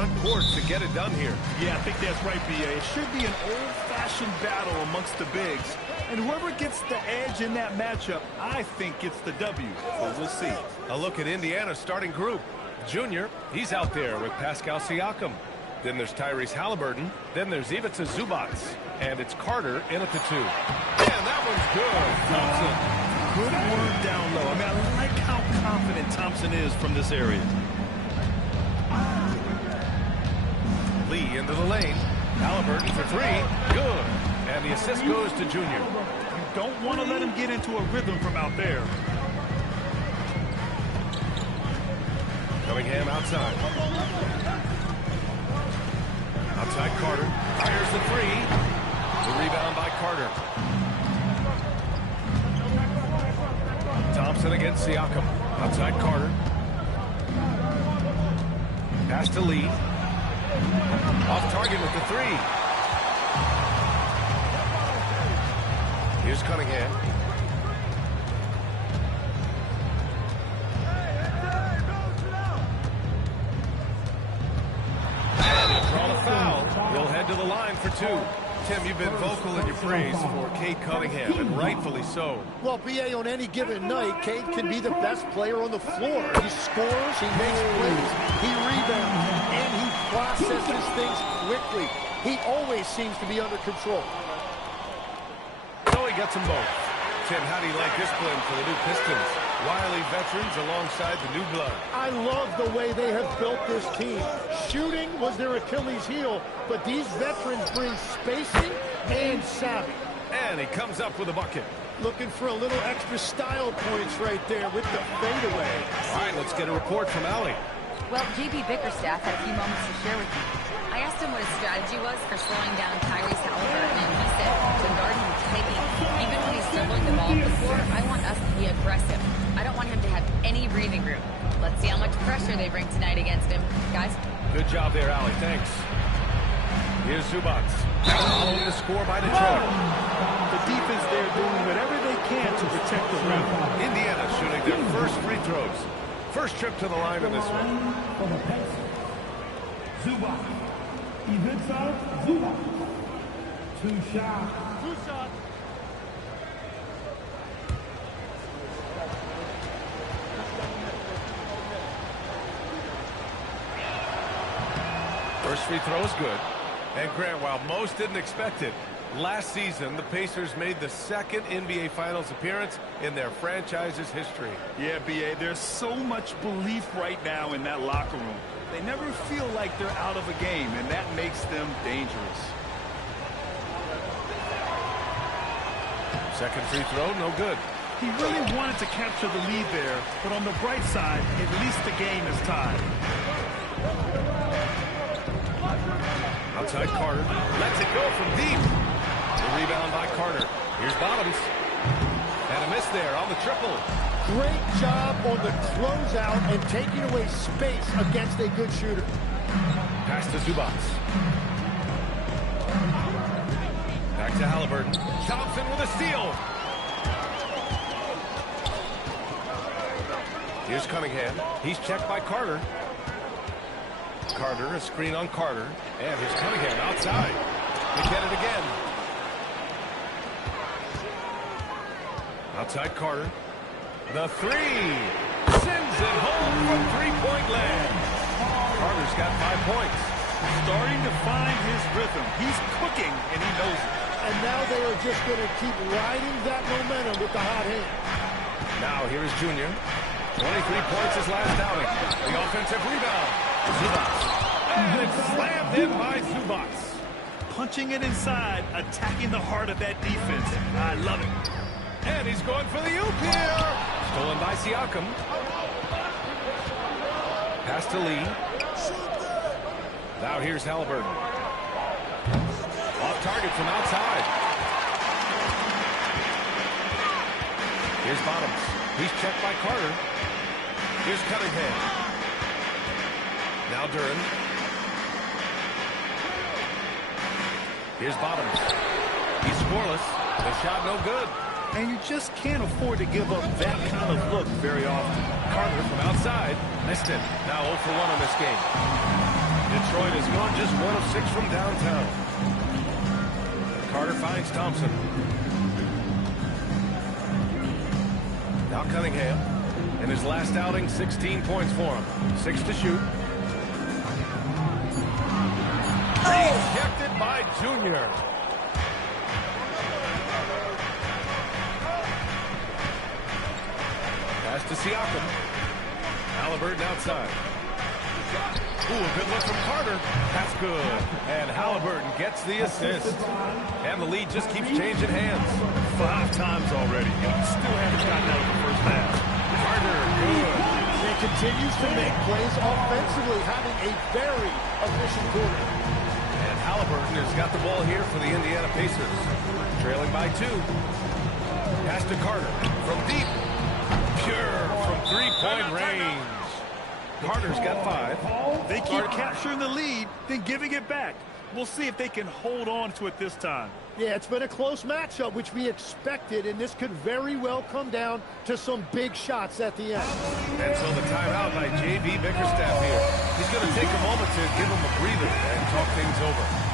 front court to get it done here. Yeah, I think that's right, B.A. It should be an old-fashioned battle amongst the bigs. And whoever gets the edge in that matchup, I think gets the W. But we'll see. A look at Indiana's starting group. Junior, he's out there with Pascal Siakam. Then there's Tyrese Halliburton. Then there's Ivica Zubac. And it's Carter in at the 2. Man, that one's good. Thompson. Good work down low. I mean, I like how confident Thompson is from this area. Lee into the lane. Halliburton for 3. Good. And the assist goes to Junior. You don't want to let him get into a rhythm from out there. Cunningham outside. Outside Carter. Fires the 3. The rebound by Carter. Thompson against Siakam. Outside Carter. Pass to Lee. Off target with the 3. Here's Cunningham. And he'll draw the foul. He'll head to the line for 2. Tim, you've been vocal in your praise for Cade Cunningham, and rightfully so. Well, B.A., on any given night, Cade can be the best player on the floor. He scores, he makes plays, he rebounds, and he processes things quickly. He always seems to be under control. So he gets them both. Tim, how do you like this blend for the new Pistons? Wily veterans alongside the new blood. I love the way they have built this team. Shooting was their Achilles heel, but these veterans bring spacing and savvy. And he comes up with a bucket. Looking for a little extra style points right there with the fadeaway. All right, let's get a report from Allie. Well, J.B. Bickerstaff had a few moments to share with me. I asked him what his strategy was for slowing down Tyrese Halliburton, and he said to guard him tightly. Even when he's dribbling the ball up the floor, I want us to be aggressive. I don't want him to have any breathing room. Let's see how much pressure they bring tonight against him. Guys? Good job there, Allie. Thanks. Here's Zubac. Following the score by Detroit. The defense there doing whatever they can to protect the rim. Indiana shooting their first free throws. First trip to the line in this one. Zubac. Ivica Zubac. 2 shots. 2 shots. First free throw is good. And Grant, while most didn't expect it, last season the Pacers made the second NBA Finals appearance in their franchise's history. Yeah, B.A., there's so much belief right now in that locker room. They never feel like they're out of a game, and that makes them dangerous. Second free throw, no good. He really wanted to capture the lead there, but on the bright side, at least the game is tied. Outside Carter. Lets it go from deep. The rebound by Carter. Here's Bottoms. And a miss there on the triple. Great job on the closeout and taking away space against a good shooter. Pass to Zubac. Back to Halliburton. Thompson with a steal. Here's Cunningham. He's checked by Carter. Carter, a screen on Carter. And here's Cunningham outside. They get it again. Outside Carter. The 3. Sends it home from three-point land. Carter's got 5 points. Starting to find his rhythm. He's cooking, and he knows it. And now they are just going to keep riding that momentum with the hot hand. Now here's Junior. 23 points his last outing. The offensive rebound. Zubac. And it's slammed in by Zubac. Punching it inside, attacking the heart of that defense. I love it. And he's going for the oop here. Stolen by Siakam. Pass to Lee. Now here's Halliburton. Off target from outside. Here's Bottoms. He's checked by Carter. Here's Cunningham. Now Duren. Here's Bottoms. He's scoreless. The shot no good. And you just can't afford to give up that kind of look very often. Carter from outside. Missed it. Now 0 for 1 in this game. Detroit has gone just 1 of 6 from downtown. Carter finds Thompson. Now Cunningham. In his last outing, 16 points for him. 6 to shoot. Rejected by Junior. Pass to Siakam. Halliburton outside. Ooh, a good look from Carter. That's good. And Halliburton gets the assist. And the lead just keeps changing hands. 5 times already. And still haven't gotten out of the first half. Carter, good. He continues to make plays offensively, having a very efficient quarter. And Halliburton has got the ball here for the Indiana Pacers. Trailing by 2. Pass to Carter from deep. Pure from three-point range. Carter's got 5. They keep capturing the lead, then giving it back. We'll see if they can hold on to it this time. Yeah, it's been a close matchup, which we expected, and this could very well come down to some big shots at the end. And so the timeout by J.B. Bickerstaff here. He's going to take a moment to give him a breather and talk things over.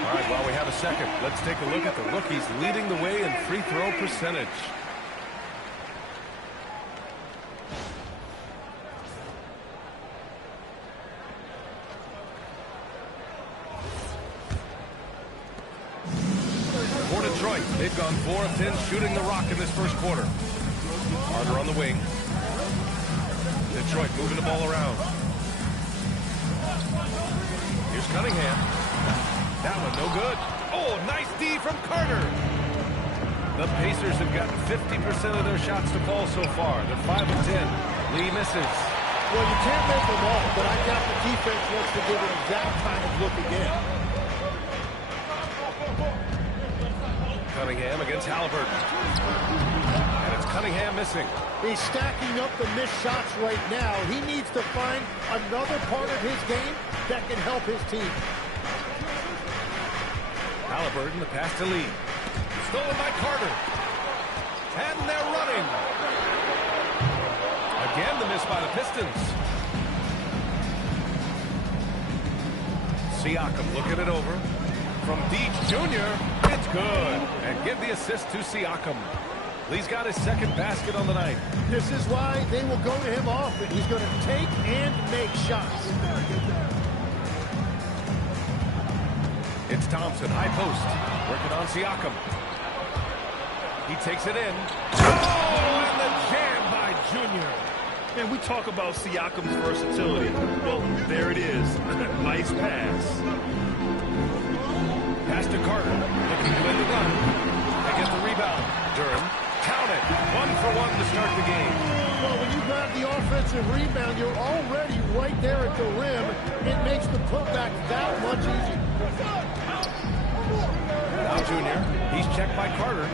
All right, while we have a second, let's take a look at the rookies leading the way in free throw percentage. For Detroit, they've gone 4 of 10 shooting the rock in this first quarter. Carter on the wing. Detroit moving the ball around. Here's Cunningham. That one no good. Oh, nice D from Carter. The Pacers have gotten 50% of their shots to fall so far. They're 5 of 10. Lee misses. Well, you can't make them all, but I doubt the defense wants to give it that kind of look again. Cunningham against Halliburton. And it's Cunningham missing. He's stacking up the missed shots right now. He needs to find another part of his game that can help his team. Halliburton, the pass to Lee. Stolen by Carter. And they're running. Again, the miss by the Pistons. Siakam looking it over. From Deej Jr., it's good. And give the assist to Siakam. Lee's got his second basket on the night. This is why they will go to him often. He's going to take and make shots. It's Thompson, high post. Working on Siakam. He takes it in. Oh, and the jam by Junior. And we talk about Siakam's versatility. Well, there it is. Nice pass. Pass to Carter. Looking to end the run. They get the rebound. Durham. Count it. 1 for 1 to start the game. Well, when you grab the offensive rebound, you're already right there at the rim. It makes the putback that much easier. Now Junior. He's checked by Carter.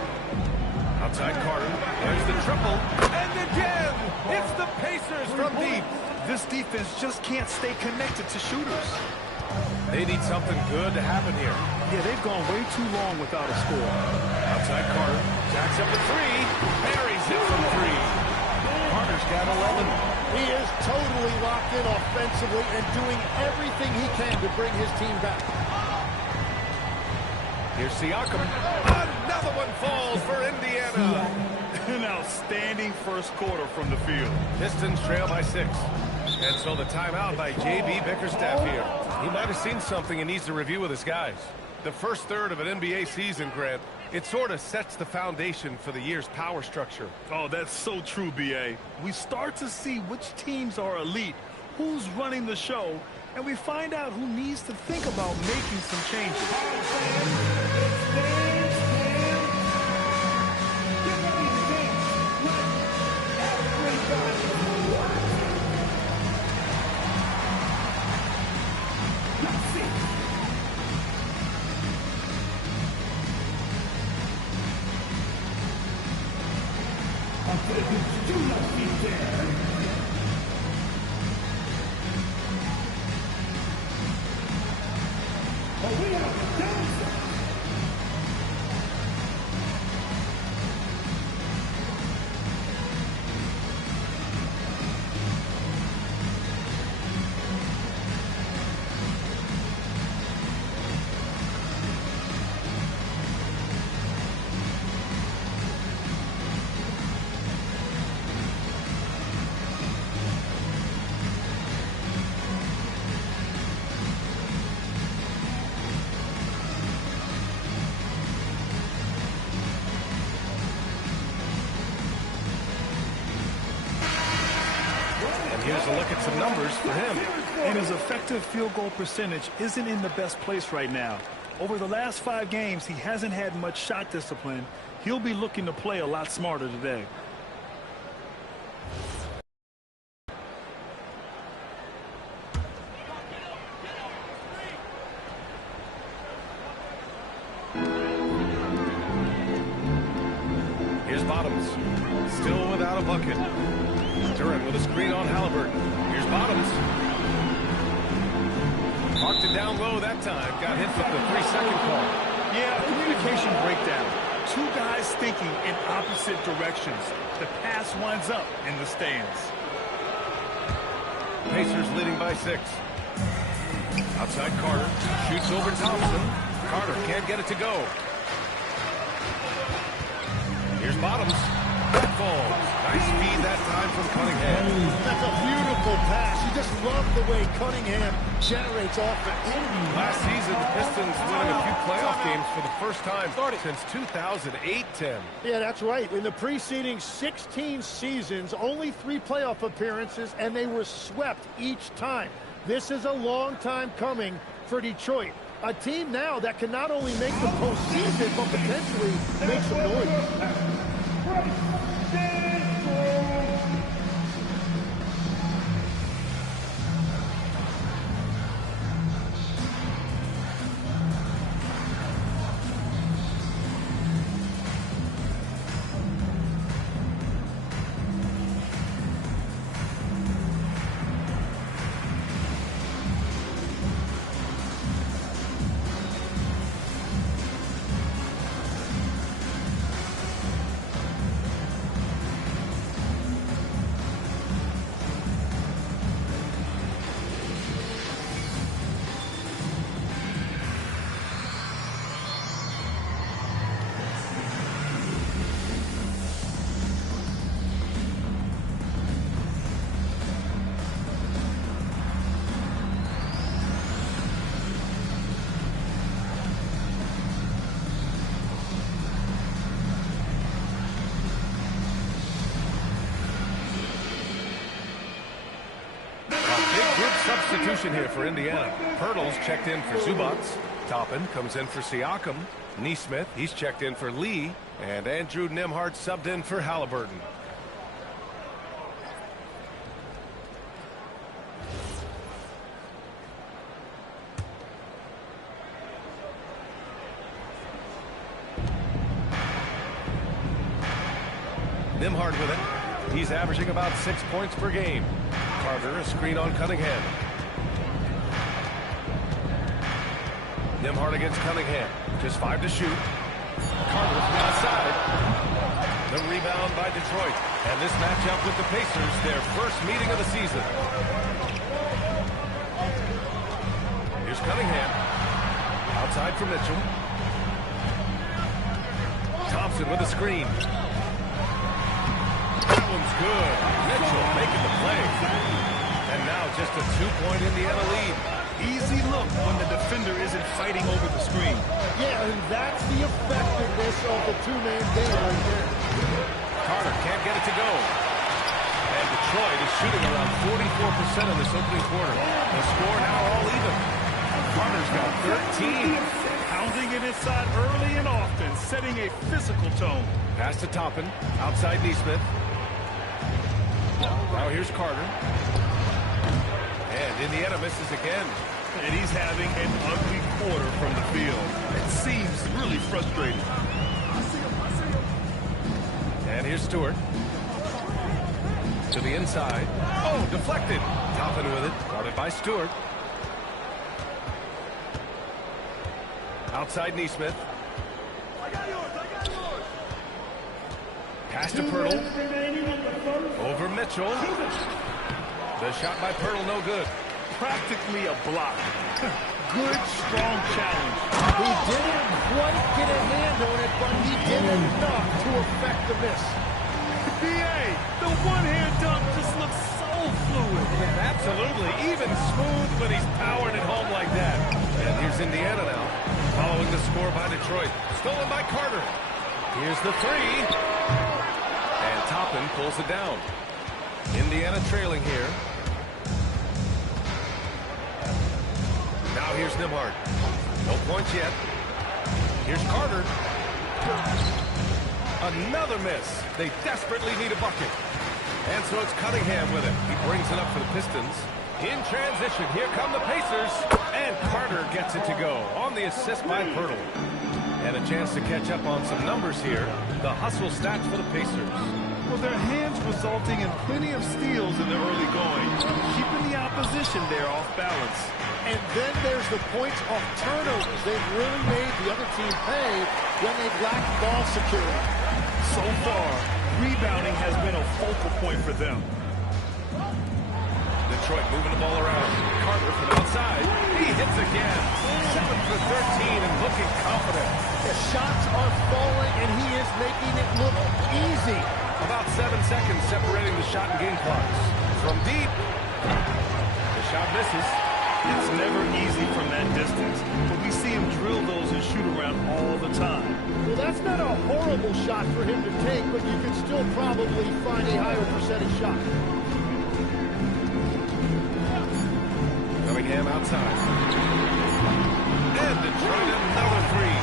Outside Carter. There's the triple. And again, it's the Pacers from deep. This defense just can't stay connected to shooters. They need something good to happen here. Yeah, they've gone way too long without a score. Outside Carter. Jacks up a 3. Buries it from 3. Carter's got 11. He is totally locked in offensively and doing everything he can to bring his team back. Here's Siakam. Another one falls for Indiana. An outstanding first quarter from the field. Pistons trail by 6. And so the timeout by J.B. Bickerstaff here. He might have seen something and needs to review with his guys. The first third of an NBA season, Grant, it sort of sets the foundation for the year's power structure. Oh, that's so true, B.A. We start to see which teams are elite, who's running the show, and we find out who needs to think about making some changes. Here's a look at some numbers for him. And his effective field goal percentage isn't in the best place right now. Over the last 5 games, he hasn't had much shot discipline. He'll be looking to play a lot smarter today. Here's Bottoms. Still without a bucket. Durant with a screen on Haliburton. Here's Bottoms. Marked it down low that time. Got hit with the 3-second call. Yeah, communication breakdown. 2 guys thinking in opposite directions. The pass winds up in the stands. Pacers leading by 6. Outside Carter. Shoots over Thompson. Carter can't get it to go. Here's Bottoms. That falls. Nice feed that time from Cunningham. That's a beautiful pass. You just love the way Cunningham generates offense. Last season, the Pistons winning a few playoff games for the first time since 2008-10. Yeah, that's right. In the preceding 16 seasons, only 3 playoff appearances, and they were swept each time. This is a long time coming for Detroit. A team now that can not only make the postseason, but potentially make some noise. Substitution here for Indiana. Pirtle's checked in for Zubac. Toppin comes in for Siakam. Nesmith, he's checked in for Lee. And Andrew Nembhard subbed in for Haliburton. Nembhard with it. He's averaging about 6 points per game. Carter, a screen on Cunningham. Nembhard against Cunningham. Just 5 to shoot. Carter from outside. The rebound by Detroit. And this matchup with the Pacers, their first meeting of the season. Here's Cunningham. Outside for Mitchell. Thompson with a screen. one's good. Mitchell making the play. And now just a 2-point Indiana lead. Easy look when the defender isn't fighting over the screen. Yeah, and that's the effectiveness of the two-man game right there. Carter can't get it to go. And Detroit is shooting around 44% in this opening quarter. The score now all even. Carter's got 13. Pounding it inside early and often, setting a physical tone. Pass to Toppin, outside Neesmith. Now here's Carter. And Indiana misses again. And he's having an ugly quarter from the field. It seems really frustrating. And here's Stewart. To the inside. Oh, deflected. Toppin with it. Guarded by Stewart. Outside Neesmith. Pass to Pirtle. Over Mitchell. The shot by Pirtle, no good. Practically a block. Good, strong challenge. He didn't quite get a hand on it, but he did enough to affect the miss. BA, the one-hand dunk just looks so fluid. Absolutely. Even smooth when he's powering it home like that. And here's Indiana now. Following the score by Detroit. Stolen by Carter. Here's the three. And Toppin pulls it down. Indiana trailing here. Now here's Nembhard. No points yet. Here's Carter. Another miss. They desperately need a bucket. And so it's Cunningham with it. He brings it up for the Pistons. In transition, here come the Pacers. And Carter gets it to go on the assist by Pirtle. And a chance to catch up on some numbers here. The hustle stats for the Pacers. Well, their hands resulting in plenty of steals in the early going, keeping the opposition there off balance. And then there's the points off turnovers. They've really made the other team pay when they've lacked ball security. So far, rebounding has been a focal point for them. Detroit moving the ball around. Carter from outside. He hits again. 7 for 13 and looking confident. The shots are falling, and he is making it look easy. About 7 seconds separating the shot and game clocks. From deep. The shot misses. It's never easy from that distance, but we see him drill those and shoot around all the time. Well, that's not a horrible shot for him to take, but you can still probably find a higher percentage shot. Cunningham outside. And Detroit another three.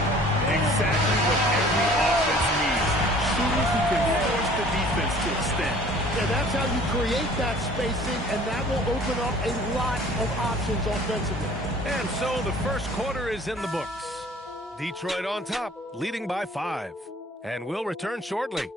Exactly what every offense needs. Shooters who can force the defense to extend. Yeah, that's how you create that spacing, and that will open up a lot of options offensively. And so the first quarter is in the books. Detroit on top, leading by 5. And we'll return shortly.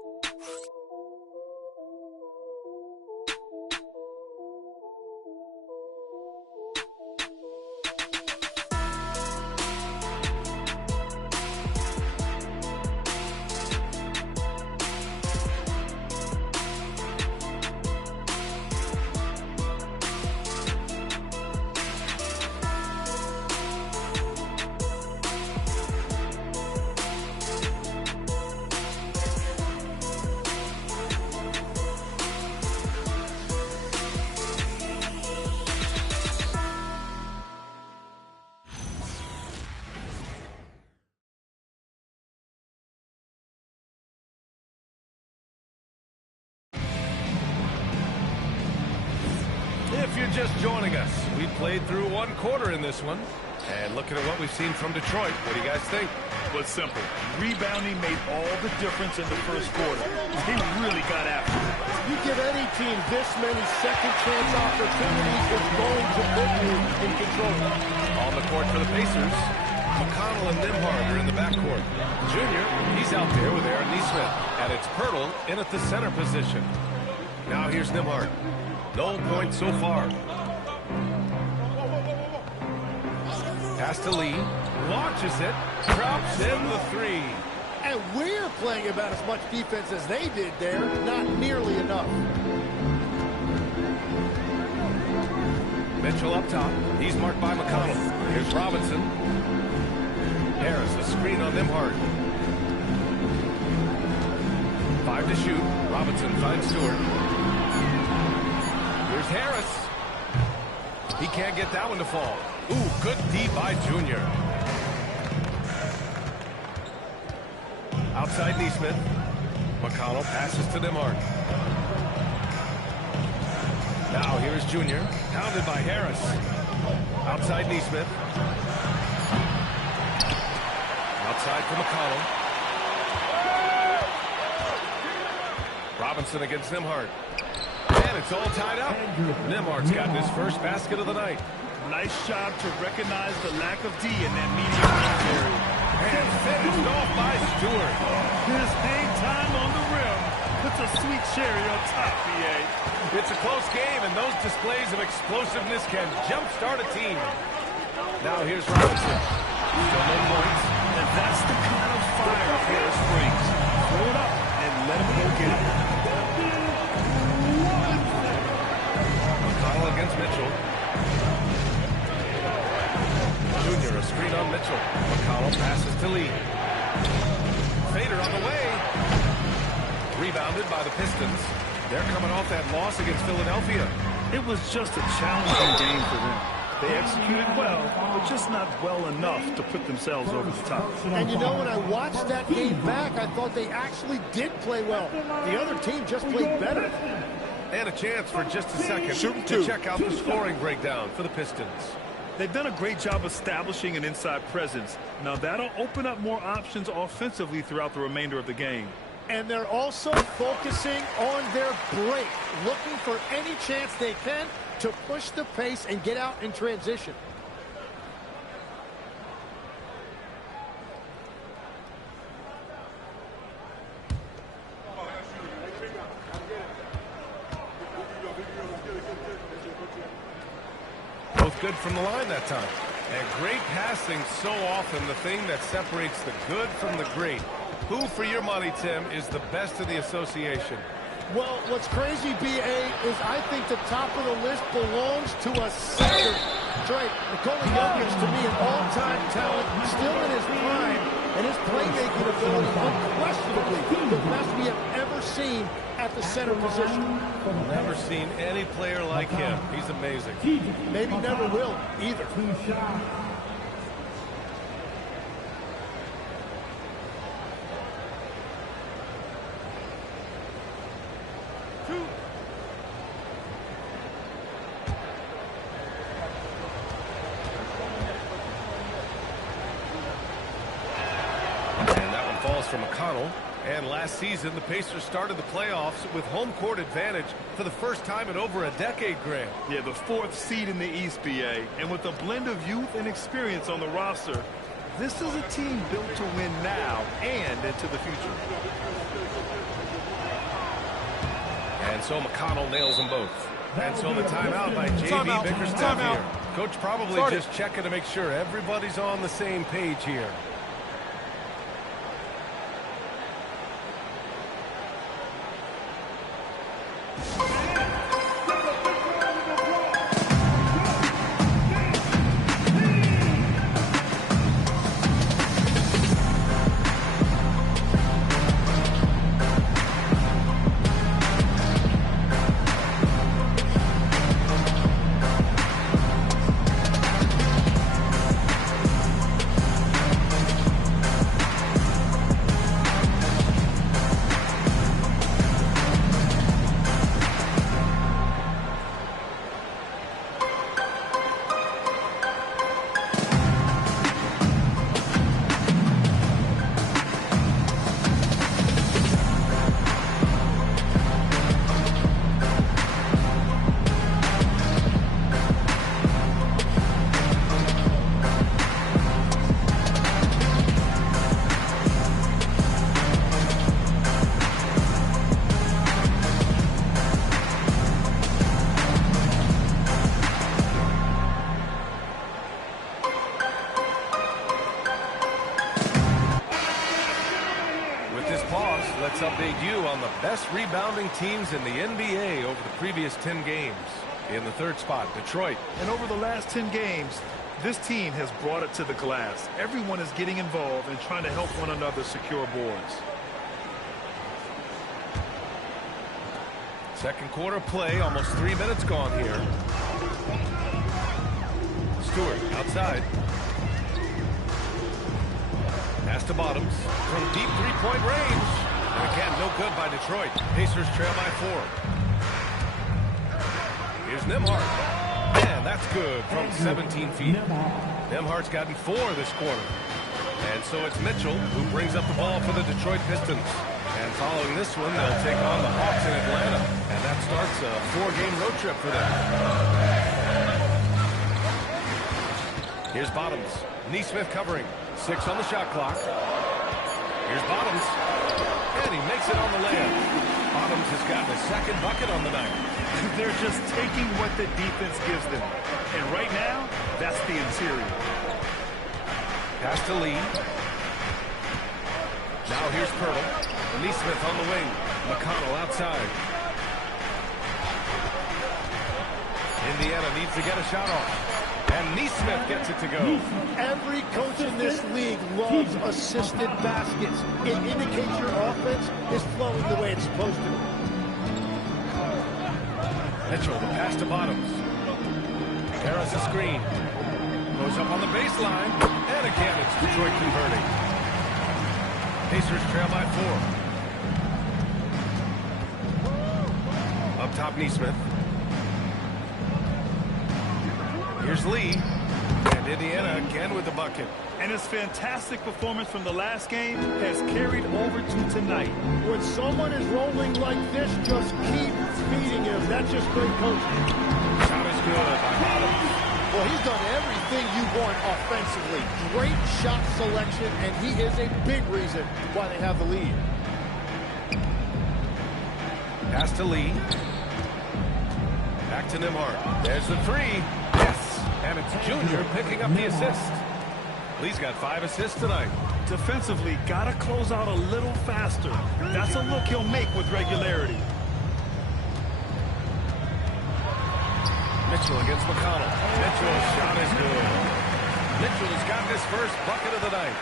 If you're just joining us, we played through one quarter in this one. And looking at what we've seen from Detroit, what do you guys think? Well, it's simple. Rebounding made all the difference in the first quarter. They really got after it. You give any team this many second chance opportunities, it's going to put you in control. On the court for the Pacers, McConnell and Nembhard are in the backcourt. Junior, he's out there with Aaron Neesmith. And it's Pirtle in at the center position. Now here's Nembhard. No points so far. Pass to Lee. Launches it. Drops in the three. And we're playing about as much defense as they did there. Not nearly enough. Mitchell up top. He's marked by McConnell. Here's Robinson. Harris, a screen on Nembhard. 5 to shoot. Robinson finds Stewart. Here's Harris. He can't get that one to fall. Ooh, good D by Junior. Outside Neesmith. McConnell passes to Nembhard. Now here's Junior. Pounded by Harris. Outside Neesmith. Outside for McConnell. Robinson against Nembhard. And it's all tied up. Nembhard's got his first basket of the night. Nice job to recognize the lack of D in that medium range area. And finished off by Stewart. His hang time on the rim puts a sweet cherry on top, BA. It's a close game, and those displays of explosiveness can jumpstart a team. Now here's Robinson. Still no points. And that's the kind of fire Harris brings. Throw it up and let him go get it. McConnell against Mitchell. Junior, a screen on Mitchell. McConnell passes to Lee. Fader on the way. Rebounded by the Pistons. They're coming off that loss against Philadelphia. It was just a challenging game for them. They executed well, but just not well enough to put themselves over the top. And you know, when I watched that game back, I thought they actually did play well. The other team just played better. And a chance for just a second to check out the scoring breakdown for the Pistons. They've done a great job establishing an inside presence. Now that'll open up more options offensively throughout the remainder of the game. And they're also focusing on their break, looking for any chance they can to push the pace and get out in transition. Both good from the line that time. And great passing, so often the thing that separates the good from the great. Who, for your money, Tim, is the best in the association? Well, what's crazy, B.A., is I think the top of the list belongs to a center. That's right. Nikola Jokic, to me, an all-time talent, still in his prime, and his playmaking ability unquestionably the best we have ever seen at the center position. Never seen any player like him. He's amazing. Maybe never will either. For McConnell. And last season, the Pacers started the playoffs with home court advantage for the first time in over a decade, Graham. Yeah, the 4th seed in the East, BA. And with a blend of youth and experience on the roster, this is a team built to win now and into the future. And so McConnell nails them both. And so the timeout by J.B. Bickerstaff here. Coach probably just checking to make sure everybody's on the same page here. Let's update you on the best rebounding teams in the NBA over the previous 10 games. In the 3rd spot, Detroit. And over the last 10 games, this team has brought it to the glass. Everyone is getting involved and trying to help one another secure boards. Second quarter play, almost 3 minutes gone here. Stewart outside. Pass to Bottoms from deep three-point range. And again, no good by Detroit. Pacers trail by 4. Here's Nembhard. Man, that's good from 17 feet. Nembhard's gotten 4 this quarter. And so it's Mitchell who brings up the ball for the Detroit Pistons. And following this one, they'll take on the Hawks in Atlanta. And that starts a 4-game road trip for them. Here's Bottoms. Nesmith covering. 6 on the shot clock. Here's Bottoms. And he makes it on the layup. Bottoms has gotten a second bucket on the night. They're just taking what the defense gives them. And right now, that's the interior. Pass to Lee. Now here's Pirtle. Nesmith on the wing. McConnell outside. Indiana needs to get a shot off. And Nesmith gets it to go. Every coach in this league loves assisted baskets. It indicates your offense is flowing the way it's supposed to. Mitchell, the pass to Bottoms. Harris a screen. Goes up on the baseline. And again, it's Detroit converting. Pacers trail by 4. Up top, Nesmith. Here's Lee. And Indiana again with the bucket. And his fantastic performance from the last game has carried over to tonight. When someone is rolling like this, just keep feeding him. That's just great coaching. Shot is good by Bottoms. Well, he's done everything you want offensively. Great shot selection, and he is a big reason why they have the lead. Pass to Lee. Back to Nembhard. There's the 3. Yes. And it's Junior picking up the assist. Lee's got 5 assists tonight. Defensively, got to close out a little faster. That's a look he'll make with regularity. Mitchell against McConnell. Mitchell's shot is good. Mitchell has gotten his first bucket of the night.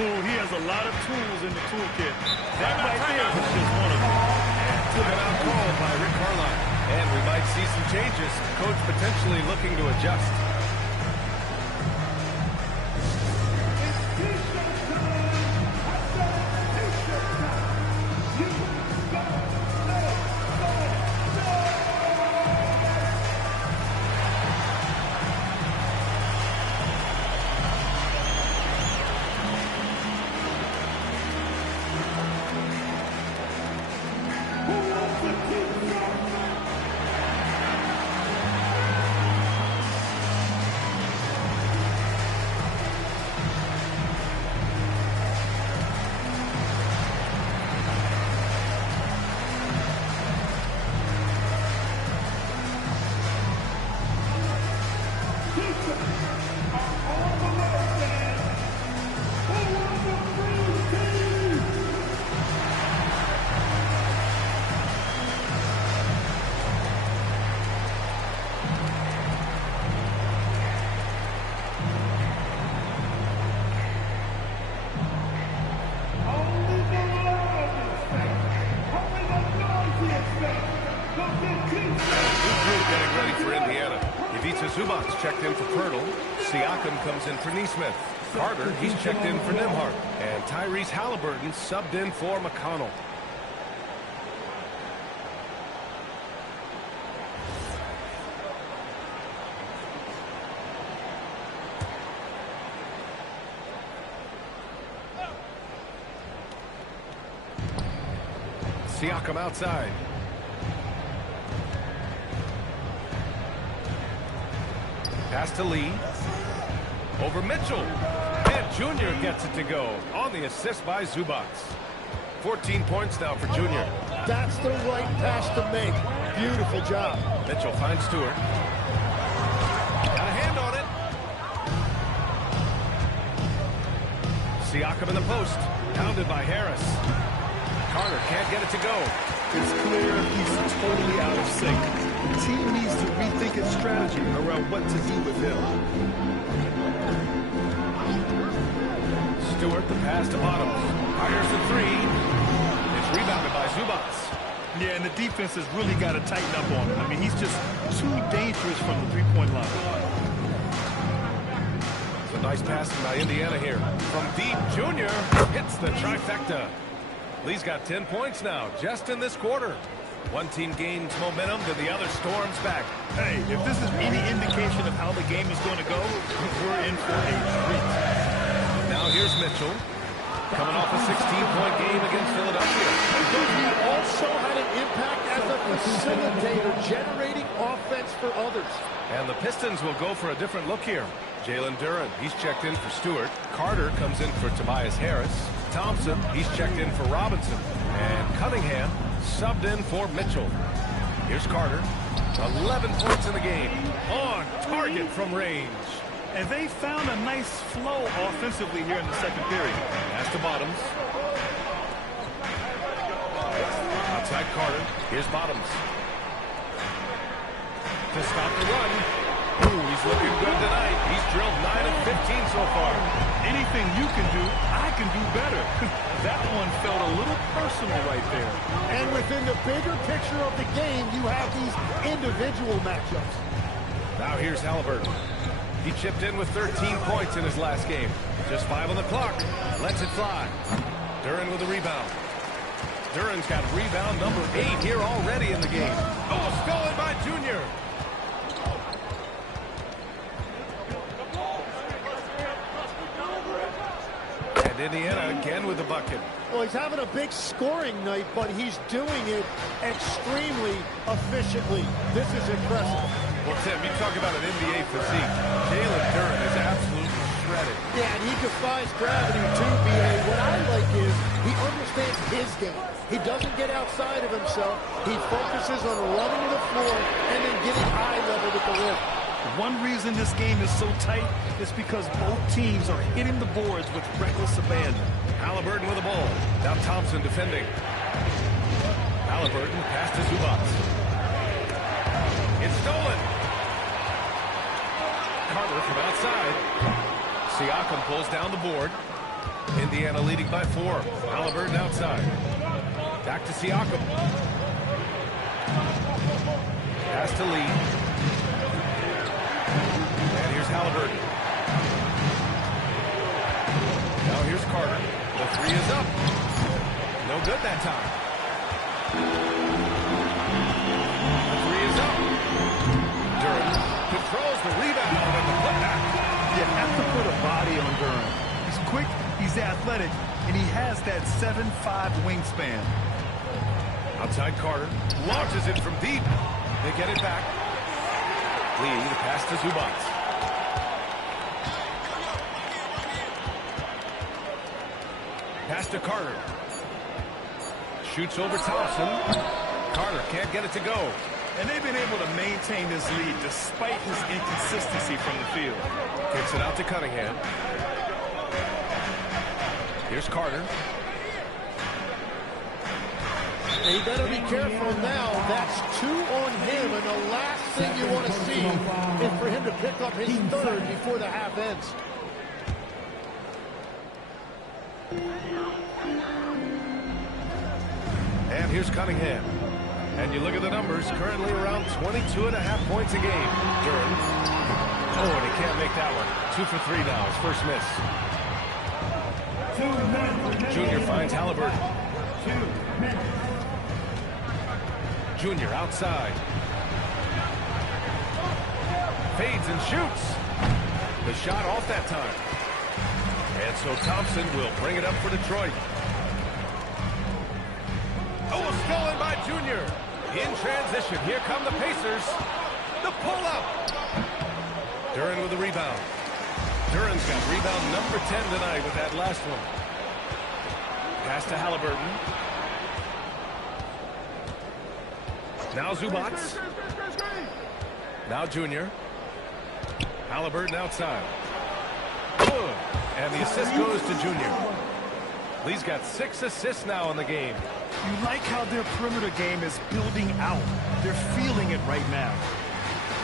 Ooh, he has a lot of tools in the toolkit. That right there was just one of them. Timeout called by Rick Carlisle. And we might see some changes. Coach potentially looking to adjust. Zubac checked in for Pirtle. Siakam comes in for Nesmith. Carter, he's checked in for Nembhard. And Tyrese Halliburton subbed in for McConnell. Siakam outside. Pass to Lee. Over Mitchell. And Junior gets it to go on the assist by Zubac. 14 points now for Junior. That's the right pass to make. Beautiful job. Mitchell finds Stewart. Got a hand on it. Siakam in the post. Pounded by Harris. Carter can't get it to go. It's clear he's totally out of sync. The team needs to rethink its strategy around what to do with him. Stewart, the pass to Bottoms. Fires the 3. It's rebounded by Zubac. Yeah, and the defense has really got to tighten up on him. I mean, he's just too dangerous from the three-point line. It's a nice passing by Indiana here. From deep, Junior hits the trifecta. Lee's got 10 points now, just in this quarter. One team gains momentum, then the other storms back. Hey, if this is any indication of how the game is going to go, we're in for a treat. Now here's Mitchell, coming off a 16-point game against Philadelphia. But he also had an impact as a facilitator, generating offense for others. And the Pistons will go for a different look here. Jalen Duren, he's checked in for Stewart. Carter comes in for Tobias Harris. Thompson, he's checked in for Robinson. And Cunningham subbed in for Mitchell. Here's Carter. 11 points in the game. On target from range. And they found a nice flow offensively here in the second period. Pass to Bottoms. Outside Carter. Here's Bottoms. To stop the run. Ooh, he's looking good tonight. He's drilled 9 of 15 so far. Anything you can do, I can do better. That one felt a little personal right there. And within the bigger picture of the game, you have these individual matchups. Now here's Halliburton. He chipped in with 13 points in his last game. Just 5 on the clock. Lets it fly. Duren with a rebound. Duren's got rebound number 8 here already in the game. Oh, stolen by Junior. And Indiana again with the bucket. Well, he's having a big scoring night, but he's doing it extremely efficiently. This is impressive. Well, Tim, you talk about an NBA physique. Jalen Duren is absolutely shredded. Yeah, and he defies gravity too, B.A. What I like is he understands his game. He doesn't get outside of himself. He focuses on running the floor and then getting eye level with the rim. One reason this game is so tight is because both teams are hitting the boards with reckless abandon. Halliburton with the ball. Now Thompson defending. Halliburton pass to Zubac. It's stolen. Carter from outside. Siakam pulls down the board. Indiana leading by 4. Halliburton outside. Back to Siakam. Pass to Lee. And here's Halliburton. Now here's Carter. The 3 is up. No good that time. The 3 is up. Duren controls the rebound and the putback. You have to put a body on Duren. He's quick, he's athletic, and he has that 7'5" wingspan. Outside Carter. Launches it from deep. They get it back. Lee, the pass to Zubac. Pass to Carter. Shoots over Thompson. Carter can't get it to go. And they've been able to maintain this lead despite his inconsistency from the field. Kicks it out to Cunningham. Here's Carter. You better be careful now. That's 2 on him, and the last thing you want to see is for him to pick up his 3rd before the half ends. And here's Cunningham. And you look at the numbers, currently around 22.5 points a game. Duren. Oh, and he can't make that one. 2 for 3 now, his first miss. Junior finds Halliburton. Junior outside. Fades and shoots. The shot off that time. And so Thompson will bring it up for Detroit. Oh, stolen by Junior. In transition, here come the Pacers. The pull-up. Duren with the rebound. Duren's got rebound number 10 tonight with that last one. Pass to Halliburton. Now Zubac. Now Junior. Halliburton outside. Good. And the assist goes to Junior. Lee's got 6 assists now in the game. You like how their perimeter game is building out. They're feeling it right now.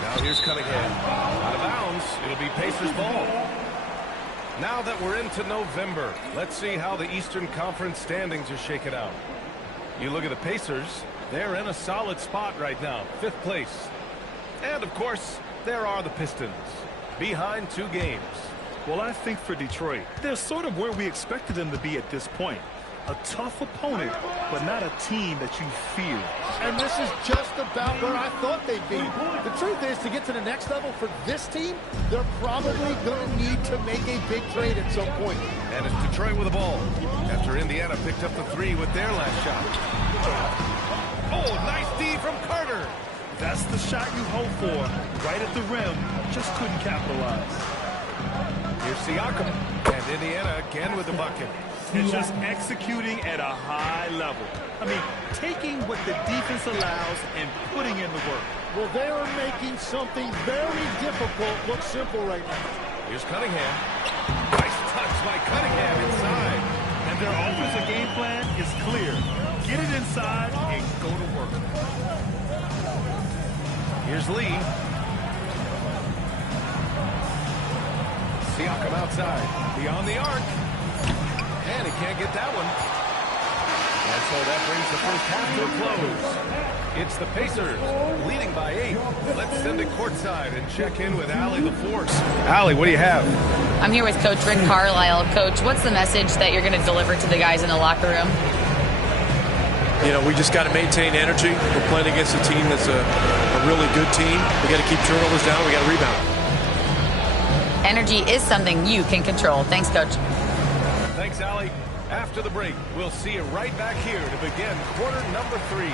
Now here's Cunningham. Out of bounds. It'll be Pacers ball. Now that we're into November, let's see how the Eastern Conference standings are shaken out. You look at the Pacers, They're in a solid spot right now, 5th place. And, of course, there are the Pistons, behind 2 games. Well, I think for Detroit, they're sort of where we expected them to be at this point. A tough opponent, but not a team that you fear. And this is just about where I thought they'd be. The truth is, to get to the next level for this team, they're probably going to need to make a big trade at some point. And it's Detroit with the ball, after Indiana picked up the 3 with their last shot. Oh, nice D from Carter. That's the shot you hope for, right at the rim. Just couldn't capitalize. Here's Siakam, and Indiana again with the bucket. And just executing at a high level. I mean, taking what the defense allows and putting in the work. Well, they are making something very difficult look simple right now. Here's Cunningham. Nice touch by Cunningham inside. And their offensive game plan is clear. Get it inside and go to work. Here's Lee. Siakam outside. Beyond the arc. And he can't get that one. And so that brings the first half to a close. It's the Pacers leading by 8. Let's send it courtside and check in with Allie LaForce. Allie, what do you have? I'm here with Coach Rick Carlisle. Coach, what's the message that you're going to deliver to the guys in the locker room? You know, we just got to maintain energy. We're playing against a team that's a really good team. We got to keep turnovers down. We got to rebound. Energy is something you can control. Thanks, Coach. Thanks, Allie. After the break, we'll see you right back here to begin quarter number 3.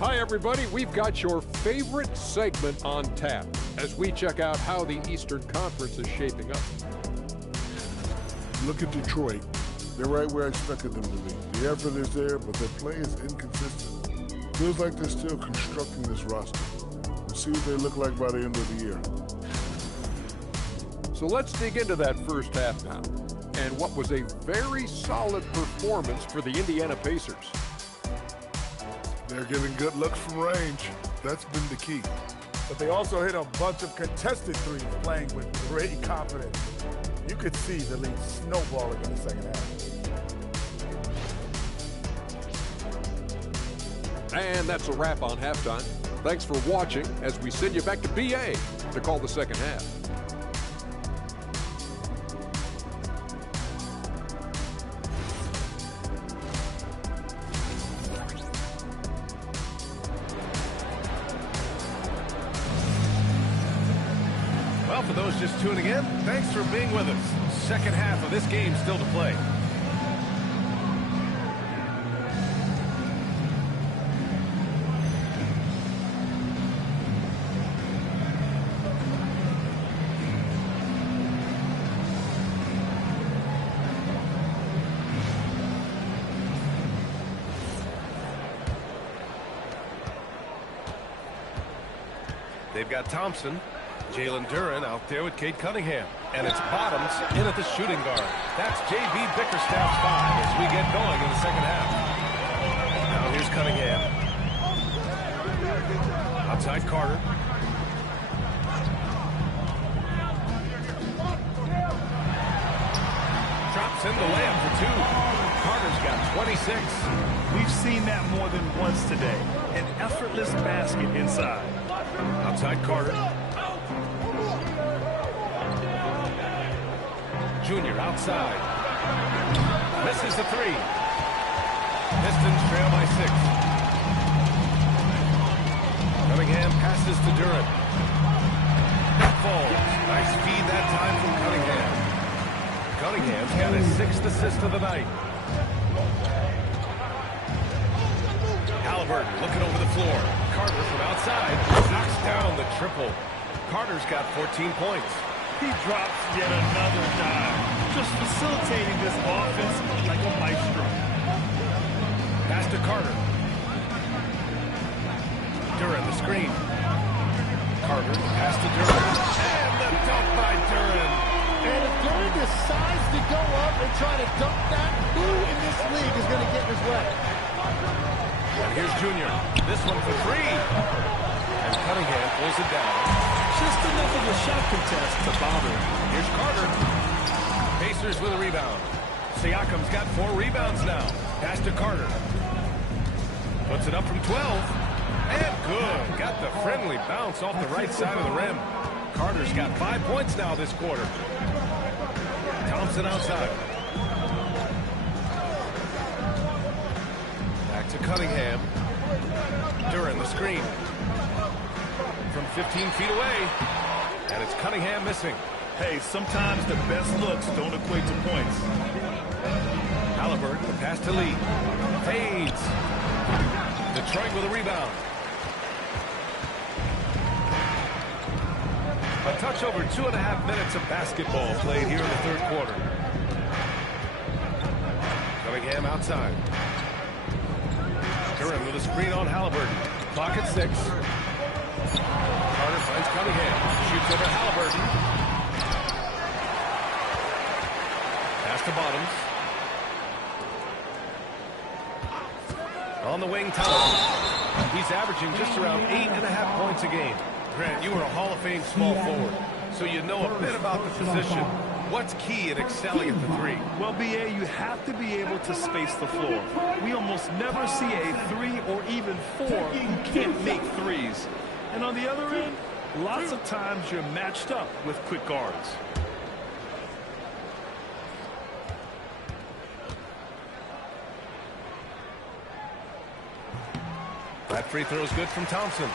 Hi, everybody. We've got your favorite segment on tap as we check out how the Eastern Conference is shaping up. Look at Detroit. They're right where I expected them to be. The effort is there, but their play is inconsistent. Feels like they're still constructing this roster. We'll see what they look like by the end of the year. So let's dig into that first half now, and what was a very solid performance for the Indiana Pacers. They're getting good looks from range. That's been the key. But they also hit a bunch of contested threes, playing with great confidence. You could see the league snowballing in the second half. And that's a wrap on halftime. Thanks for watching as we send you back to BA to call the second half. Well, for those just tuning in, thanks for being with us. Second half of this game still to play. They've got Thompson. Jalen Duren out there with Cade Cunningham. And it's Bottoms in at the shooting guard. That's J.B. Bickerstaff's 5 as we get going in the second half. Now here's Cunningham. Outside Carter. Drops in the layup for 2. Carter's got 26. We've seen that more than once today. An effortless basket inside. Outside Carter. Junior outside. Misses the 3. Pistons trail by 6. Cunningham passes to Duren. Falls. Nice feed that time from Cunningham. Cunningham's got his 6th assist of the night. Halliburton looking over the floor. Carter from outside knocks down the triple. Carter's got 14 points. He drops yet another dive, just facilitating this offense like a maestro. Pass to Carter. Duren the screen. Carter pass to Duren. And the dunk by Duren. And if Duren the size to go up and try to dunk that. Who in this league is going to get in his way? And here's Junior. This one for three. And Cunningham pulls it down. Just enough of a shot contest to bother him. Here's Carter. Pacers with a rebound. Siakam's got 4 rebounds now. Pass to Carter. Puts it up from 12. And good. Got the friendly bounce off the right side of the rim. Carter's got 5 points now this quarter. Thompson outside. Back to Cunningham. Duran the screen. From 15 feet away. And it's Cunningham missing. Hey, sometimes the best looks don't equate to points. Halliburton, the pass to Lee. Fades. Detroit with a rebound. A touch over 2.5 minutes of basketball played here in the third quarter. Cunningham outside. Duran with a screen on Halliburton. Clock at 6. Carter finds Cunningham. Shoots over Halliburton. Pass to Bottoms. On the wing, Thompson. He's averaging just around 8.5 points a game. Grant, you were a Hall of Fame small forward, so you know a bit about the position. What's key in excelling at the 3? Well, B.A., you have to be able to space the floor. We almost never see a 3 or even 4 who can't make threes. And on the other end, lots of times you're matched up with quick guards. That free throw is good from Thompson.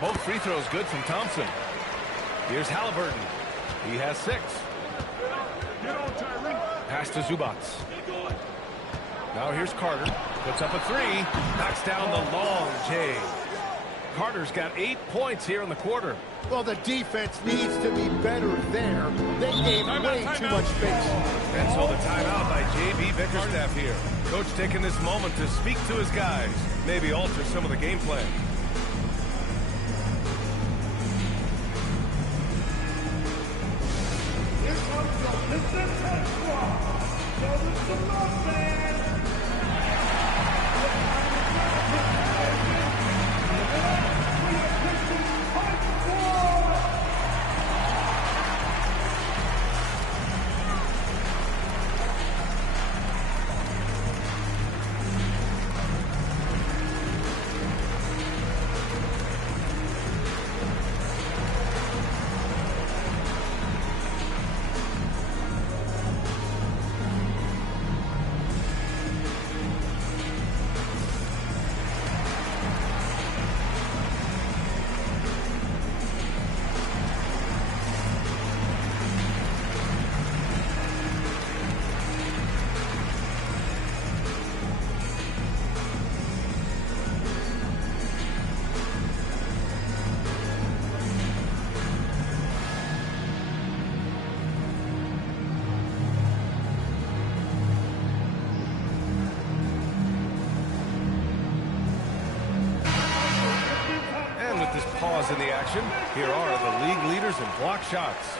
Both free throws good from Thompson. Here's Halliburton. He has 6. Pass to Zubats. Now here's Carter. Puts up a 3. Knocks down the long J. Carter's got 8 points here in the quarter. Well, the defense needs to be better there. They gave way too much space. And so the timeout by J.B. Bickerstaff here. Coach taking this moment to speak to his guys. Maybe alter some of the game plan. In the action, here are the league leaders in block shots.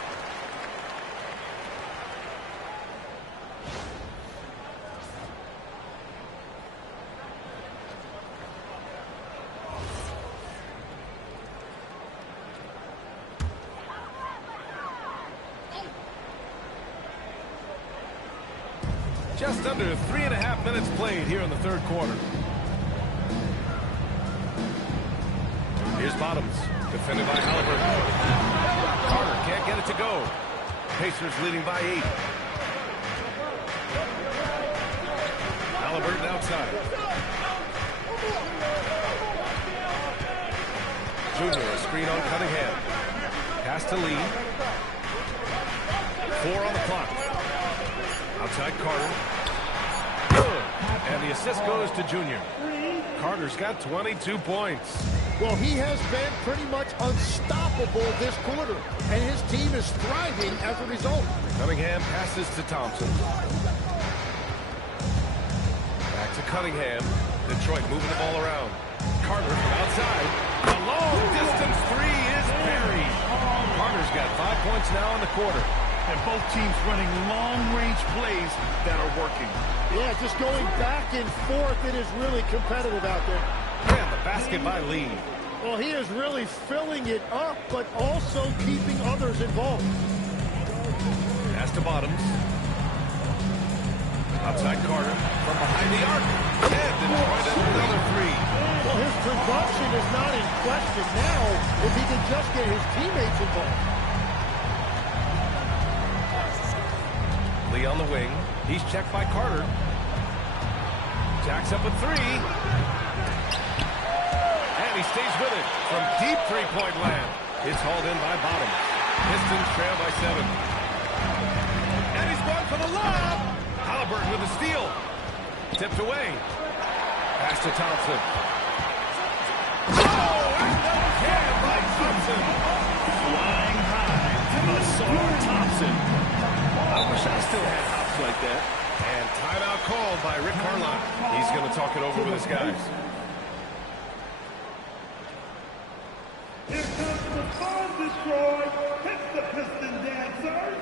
Just under 3.5 minutes played here in the third quarter. Here's Bottoms, defended by Halliburton. Carter can't get it to go. Pacers leading by 8. Halliburton outside. Junior, a screen on Cunningham. Pass to Lee. 4 on the clock. Outside Carter. Good. And the assist goes to Junior. Carter's got 22 points. Well, he has been pretty much unstoppable this quarter, and his team is thriving as a result. Cunningham passes to Thompson. Back to Cunningham. Detroit moving the ball around. Carter from outside. The long-distance three is buried. Carter's got 5 points now in the quarter. And both teams running long-range plays that are working. Yeah, just going back and forth. It is really competitive out there. And the basket by Lee. Well, he is really filling it up, but also keeping others involved. Pass to Bottoms. Outside Carter from behind the arc. And Detroit another three. Well, his production is not in question now if he can just get his teammates involved. Lee on the wing. He's checked by Carter. Jacks up a three. And he stays with it from deep three-point land. It's hauled in by Bottoms. Pistons trail by 7. And he's going for the lob. Halliburton with a steal. Tipped away. Pass to Thompson. Oh, and the jam by Thompson. Flying high. Ausar Thompson. I wish I still had hops like that. And timeout called by Rick Carlisle. He's going to talk it over with his guys. Here comes the Ball Destroy. Hits the Piston Dancers.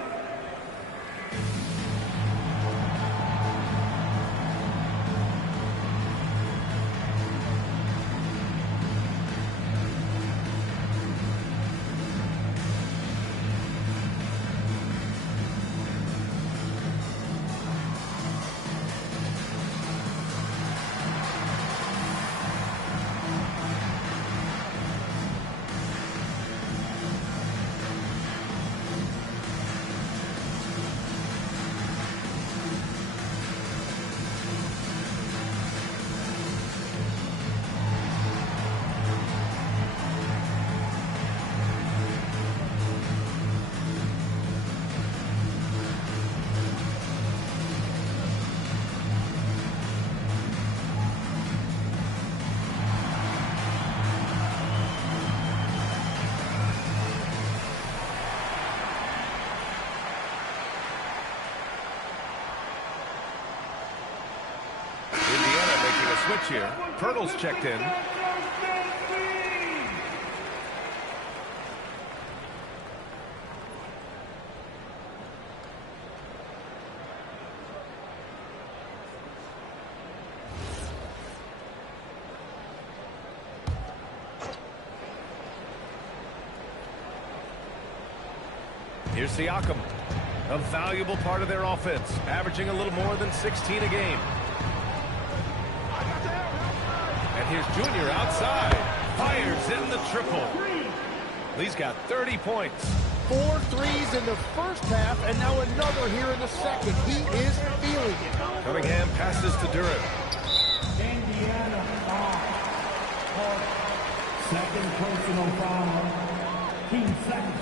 Switch here. Pirtle's checked in. Here's Siakam, a valuable part of their offense, averaging a little more than 16 a game. And here's Junior outside. Fires in the triple. Lee's got 30 points. 4 threes in the first half, and now another here in the second. He is feeling it. Cunningham passes to Durant. Indiana foul. Second personal foul. Team second.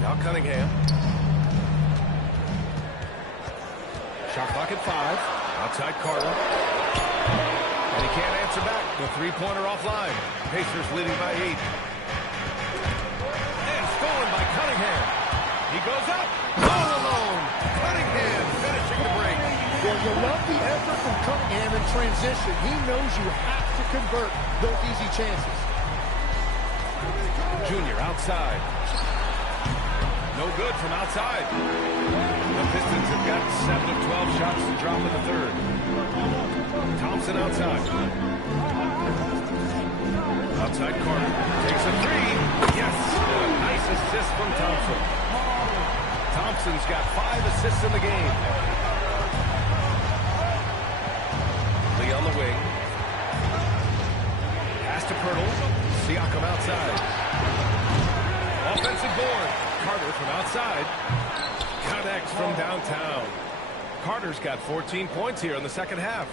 Now Cunningham. Shot clock at 5. Outside Carter. And he can't answer back. The three-pointer offline. Pacers leading by 8. And stolen by Cunningham. He goes up. All alone. Cunningham finishing the break. Well, you love the effort from Cunningham in transition. He knows you have to convert those easy chances. Junior outside. No good from outside. The Pistons have got 7 of 12 shots to drop in the third. Thompson outside. Outside Carter. Takes a three. Yes! And a nice assist from Thompson. Thompson's got 5 assists in the game. Lee on the wing. Pass to Pirtle. Siakam outside. Offensive board. Carter from outside. Connects from downtown. Carter's got 14 points here in the second half.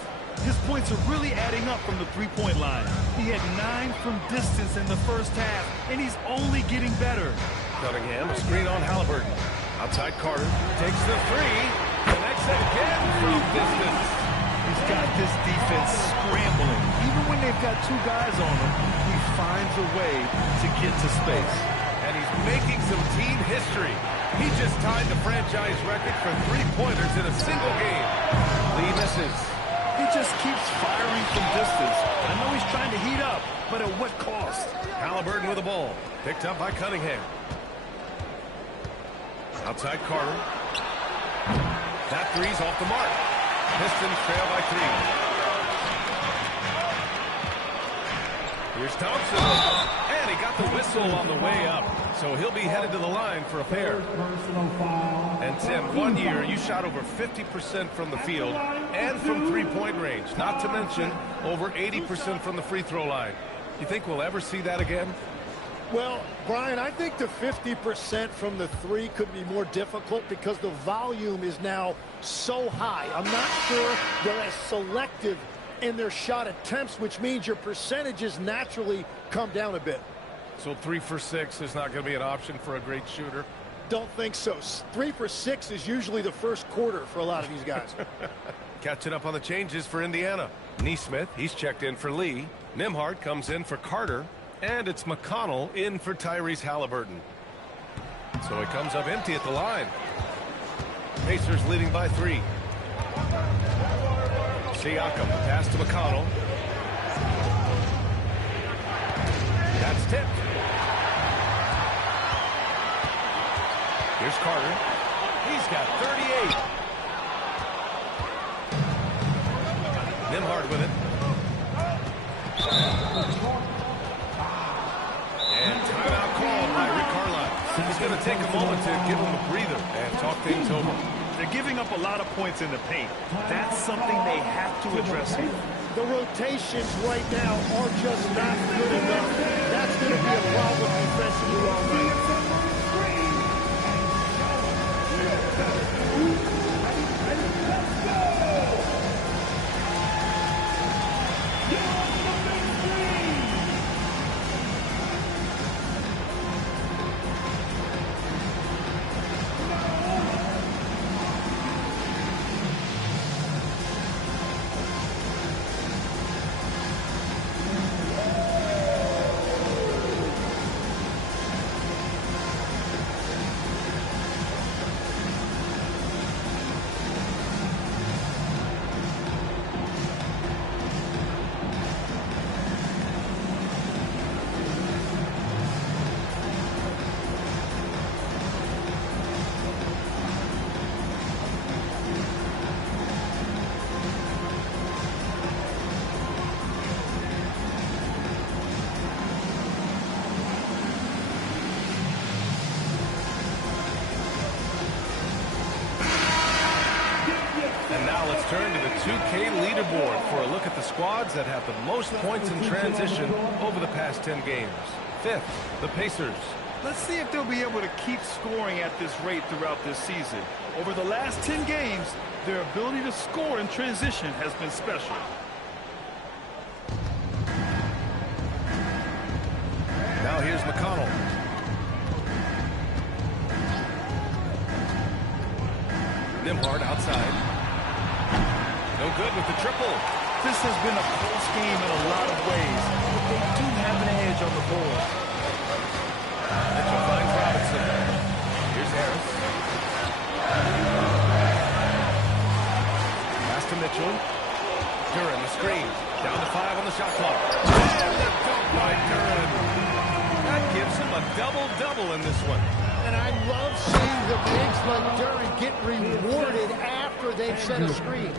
His points are really adding up from the three-point line. He had 9 from distance in the first half, and he's only getting better. Cunningham, a screen on Halliburton. Outside Carter, takes the three, connects again from distance. He's got this defense scrambling. Even when they've got two guys on him, he finds a way to get to space. And he's making some team history. He just tied the franchise record for three-pointers in a single game. Lee misses. He just keeps firing from distance. I know he's trying to heat up, but at what cost? Haliburton with the ball. Picked up by Cunningham. Outside Carter. That three's off the mark. Pistons trail by 3. Here's Thompson. And he got the whistle on the way up. So he'll be headed to the line for a pair. And Tim, 1 year, you shot over 50% from the field and from three-point range. Not to mention over 80% from the free throw line. You think we'll ever see that again? Well, Brian, I think the 50% from the three could be more difficult because the volume is now so high. I'm not sure they're as selective in their shot attempts, which means your percentages naturally come down a bit. So 3 for 6 is not going to be an option for a great shooter? Don't think so. 3 for 6 is usually the first quarter for a lot of these guys. Catching up on the changes for Indiana. Nesmith, he's checked in for Lee. Nembhard comes in for Carter. And it's McConnell in for Tyrese Haliburton. So he comes up empty at the line. Pacers leading by 3. Siakam, pass to McConnell. That's tipped. Here's Carter. He's got 38. Nembhard with it. And timeout called by Rick Carlisle. He's going to take a moment to give him a breather and talk things over. They're giving up a lot of points in the paint. That's something they have to address here. The rotations right now are just not good enough. That's going to be a problem defensively all night. Turn to the 2K leaderboard for a look at the squads that have the most points in transition over the past 10 games. 5th, the Pacers. Let's see if they'll be able to keep scoring at this rate throughout this season. Over the last 10 games, their ability to score in transition has been special. Now here's McConnell. Nembhard outside. No good with the triple. This has been a close game in a lot of ways, but they do have an edge on the board. Mitchell finds Robinson. Here's Harris. Pass to Mitchell. Duren, the screen. Down to 5 on the shot clock. And the dunk by Duren. That gives him a double-double in this one. And I love seeing the bigs like Duren get rewarded after they've set a screen.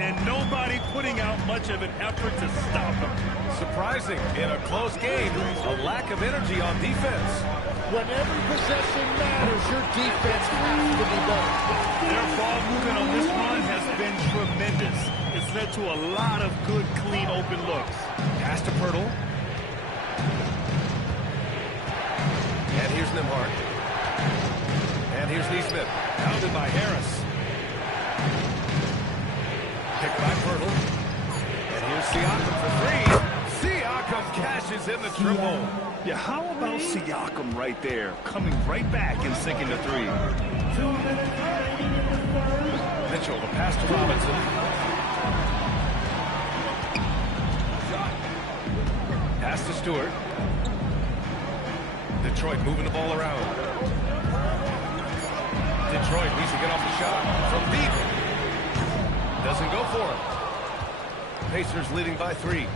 And nobody putting out much of an effort to stop him. Surprising in a close game, a lack of energy on defense. When every possession matters, your defense has to be better. Their ball movement on this run has been tremendous. It's led to a lot of good, clean, open looks. Pass to Pirtle. And here's Nembhard. And here's Nesmith. Pounded by Harris. Picked by Pirtle. And here's Siakam for 3. Siakam cashes in the triple. Yeah, how about Siakam right there, coming right back and sinking the 3? Mitchell, the pass to Robinson. Pass to Stewart. Detroit moving the ball around. Detroit needs to get off the shot from deep. Doesn't go for it. Pacers leading by 3.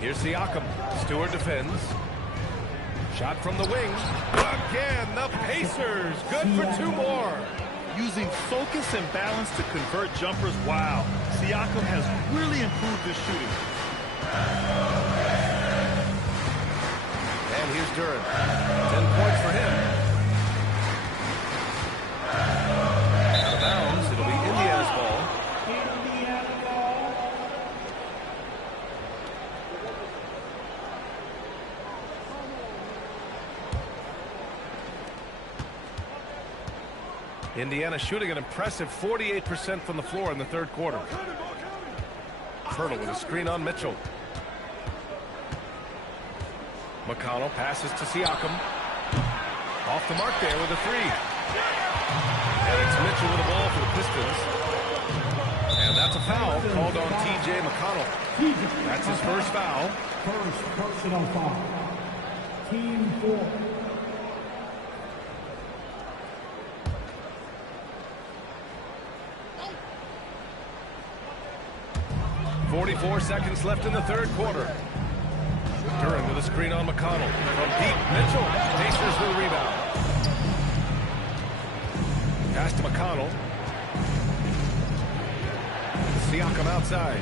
Here's Siakam. Stewart defends. Shot from the wing. Again, the Pacers. Good for 2 more. Using focus and balance to convert jumpers. Wow. Siakam has really improved his shooting. And here's Duren. 10 points for him. Out of bounds. It'll be Indiana's ball. Indiana shooting an impressive 48% from the floor in the third quarter. Turtle with a screen on Mitchell. McConnell passes to Siakam. Off the mark there with a 3. And it's Mitchell with the ball for the Pistons. And that's a foul called on T.J. McConnell. That's his first foul. First personal foul. Team 4. 44 seconds left in the third quarter. Duren with a screen on McConnell. From deep, Mitchell. Pacers with a rebound. Pass to McConnell. Siakam outside.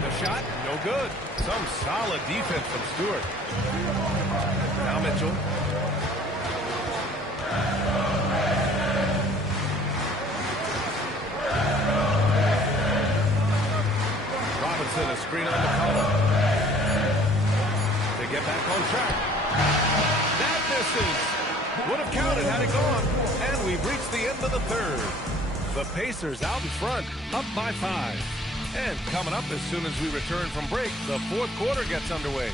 The shot, no good. Some solid defense from Stewart. Now Mitchell. A screen on McConnell to get back on track. That misses. Would have counted had it gone. And we've reached the end of the third. The Pacers out in front, up by 5. And coming up as soon as we return from break, the fourth quarter gets underway.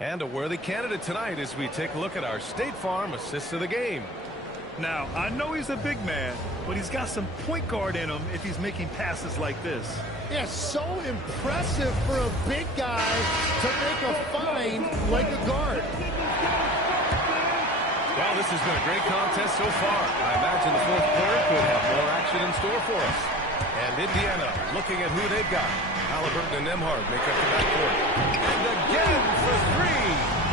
And a worthy candidate tonight as we take a look at our State Farm assist of the game. Now, I know he's a big man, but he's got some point guard in him if he's making passes like this. Yeah, so impressive for a big guy to make a find like a guard. Well, this has been a great contest so far. I imagine the fourth quarter could have more action in store for us. And Indiana looking at who they've got. Haliburton and Nembhard make up the backcourt. And again for 3.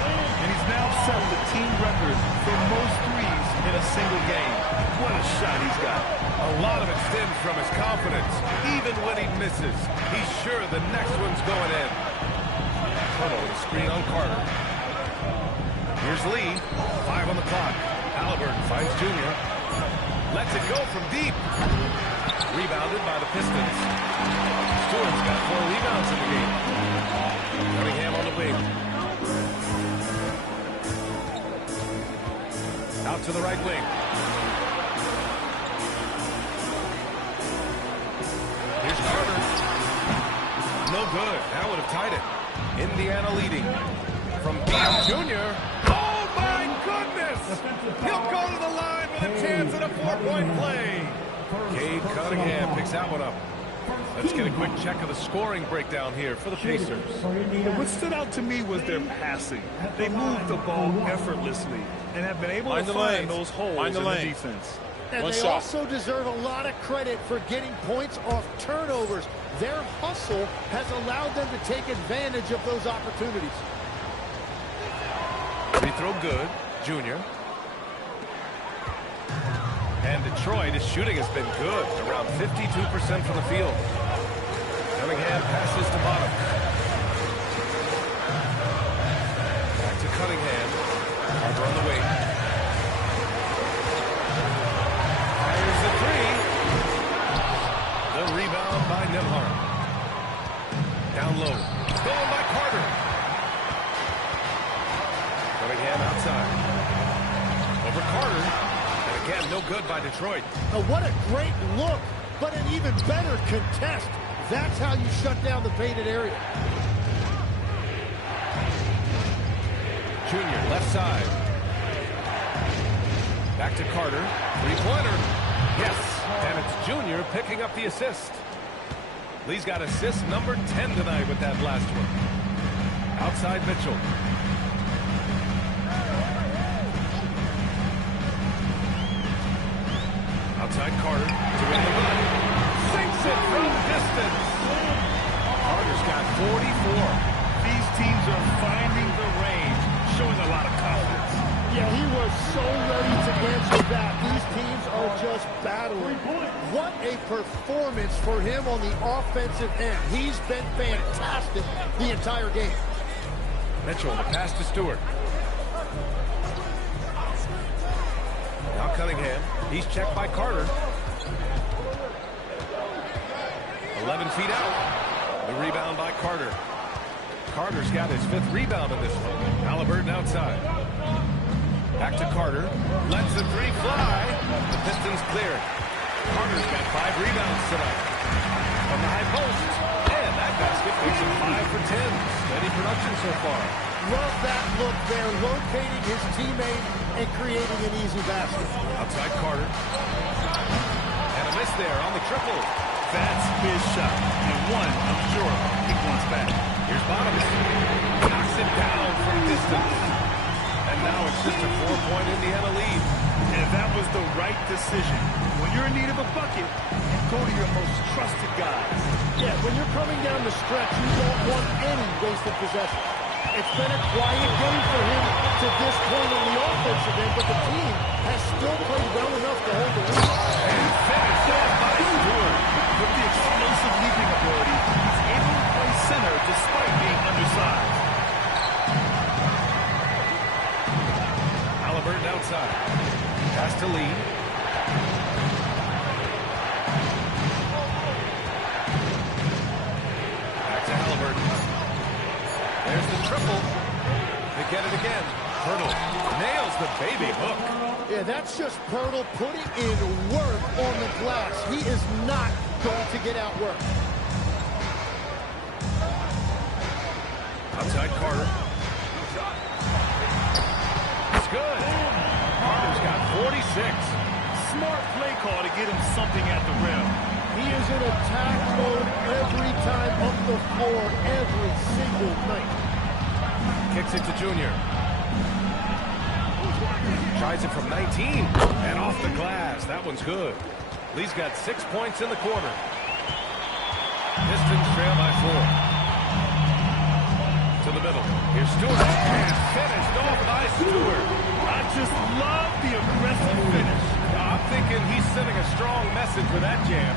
And he's now set the team record for most threes in a single game. What a shot he's got. A lot of it stems from his confidence. Even when he misses, he's sure the next one's going in. Turtle with a screen on Carter. Here's Lee. 5 on the clock. Haliburton finds Junior. Lets it go from deep. Rebounded by the Pistons. Stewart's got 4 rebounds in the game. Cunningham on the wing. Out to the right wing. Here's Carter. No good. That would have tied it. Indiana leading. From deep, Junior. Oh, my goodness! He'll go to the line with a chance at a 4-point play. Cade Cunningham picks that one up. Let's get a quick check of the scoring breakdown here for the Pacers. What stood out to me was their passing. They moved the ball effortlessly and have been able to find those holes in the defense. And they also deserve a lot of credit for getting points off turnovers. Their hustle has allowed them to take advantage of those opportunities. Free throw good. Junior. And Detroit, his shooting has been good, around 52% from the field. Cunningham passes to bottom. Back to Cunningham. Carter on the wing. Fires the 3. The rebound by Nembhard. Down low. Stolen by Carter. Cunningham outside. for Carter. And again, no good by Detroit. Oh, what a great look, but an even better contest. That's how you shut down the painted area. Junior, left side. Back to Carter. Three-pointer. Yes, and it's Junior picking up the assist. Lee's got assist number 10 tonight with that last one. Outside Mitchell. Outside Carter to win the run. Sinks it from distance. Carter's got 44. These teams are finding the range, showing a lot of confidence. Yeah, he was so ready to answer that. These teams are just battling. What a performance for him on the offensive end. He's been fantastic the entire game. Mitchell, the pass to Stewart. Now Cunningham. He's checked by Carter. 11 feet out. The rebound by Carter. Carter's got his 5th rebound in this one. Haliburton outside. Back to Carter. Lets the three fly. The Pistons clear. Carter's got 5 rebounds tonight. From the high post. And that basket makes it 5 for 10. Steady production so far. Love that look there, locating his teammate and creating an easy basket. Outside Carter. And a miss there on the triple. That's his shot. And one, I'm sure, he wants back. Here's Bottoms. Knocks it down from distance. And now it's just a 4-point Indiana lead. And that was the right decision. When you're in need of a bucket, go to your most trusted guys. Yeah, when you're coming down the stretch, you don't want any wasted possession. It's been a quiet game for him to this point on the offensive end, but the team has still played well enough to hold the lead. And finished off by Stewart. With the explosive leaping ability, he's able to play center despite being undersized. Haliburton outside. Pass to Lee. Back to Haliburton. There's the triple. They get it again. Pirtle nails the baby hook. Yeah, that's just Pirtle putting in work on the glass. He is not going to get outworked. Outside Carter. It's good. Carter's got 46. Smart play call to get him something at the rim. He is in attack mode every time up the floor, every single night. Kicks it to Junior. Tries it from 19. And off the glass. That one's good. Lee's got 6 points in the quarter. Pistons trail by 4. To the middle. Here's Stewart. And finished off by Stewart. I just love the aggressive finish. I'm thinking he's sending a strong message with that jam.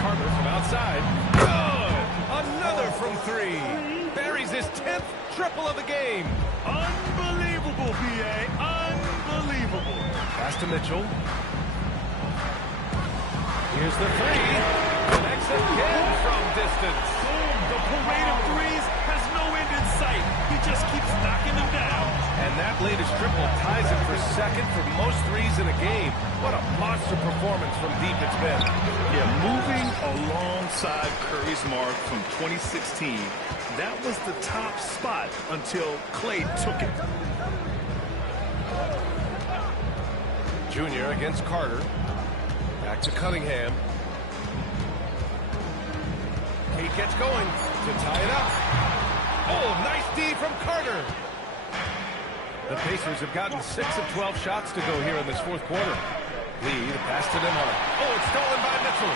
Carter from outside. Good! Another from 3. Buries his 10th triple of the game. Unbelievable, B.A. Unbelievable. Pass to Mitchell. Here's the 3. Connects again from distance. The parade of threes has no end in sight. He just keeps knocking them down. And that latest triple ties him for 2nd for most threes in a game. What a monster performance from deep it's been. Yeah, moving alongside Curry's mark from 2016, that was the top spot until Klay took it. Junior against Carter. Back to Cunningham. Kate gets going to tie it up. Oh, nice D from Carter. The Pacers have gotten 6 of 12 shots to go here in this 4th quarter. Lee, the pass to Nembhard. Oh, it's stolen by Mitchell.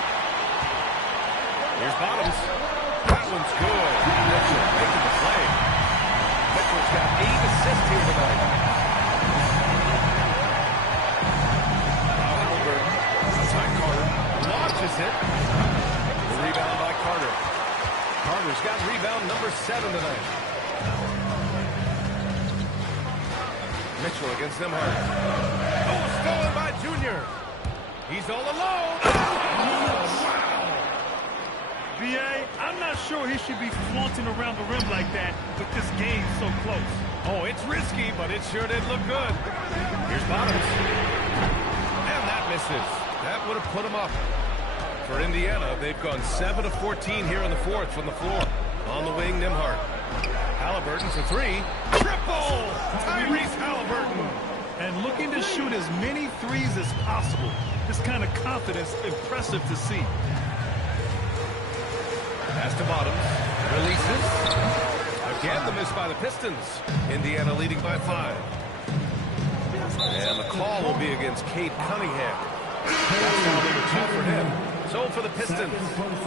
Here's Bottoms. That one's good. Mitchell making the play. Mitchell's got 8 assists here tonight. Now Haliburton. Outside Carter. Launches it. The rebound by Carter. Carter's got rebound number 7 tonight. Mitchell against Nembhard. Oh, stolen by Junior. He's all alone. Oh, wow. B.A., I'm not sure he should be flaunting around the rim like that with this game so close. Oh, it's risky, but it sure did look good. Here's Bottoms. And that misses. That would have put him up. For Indiana, they've gone 7 of 14 here in the fourth from the floor. On the wing, Nembhard. Halliburton for three. Triple! Tyrese Halliburton. And looking to shoot as many threes as possible. This kind of confidence, impressive to see. Pass to Bottoms. Releases. Again, the miss by the Pistons. Indiana leading by 5. And the call will be against Cade Cunningham. That's foul number 2 for him. So for the Pistons,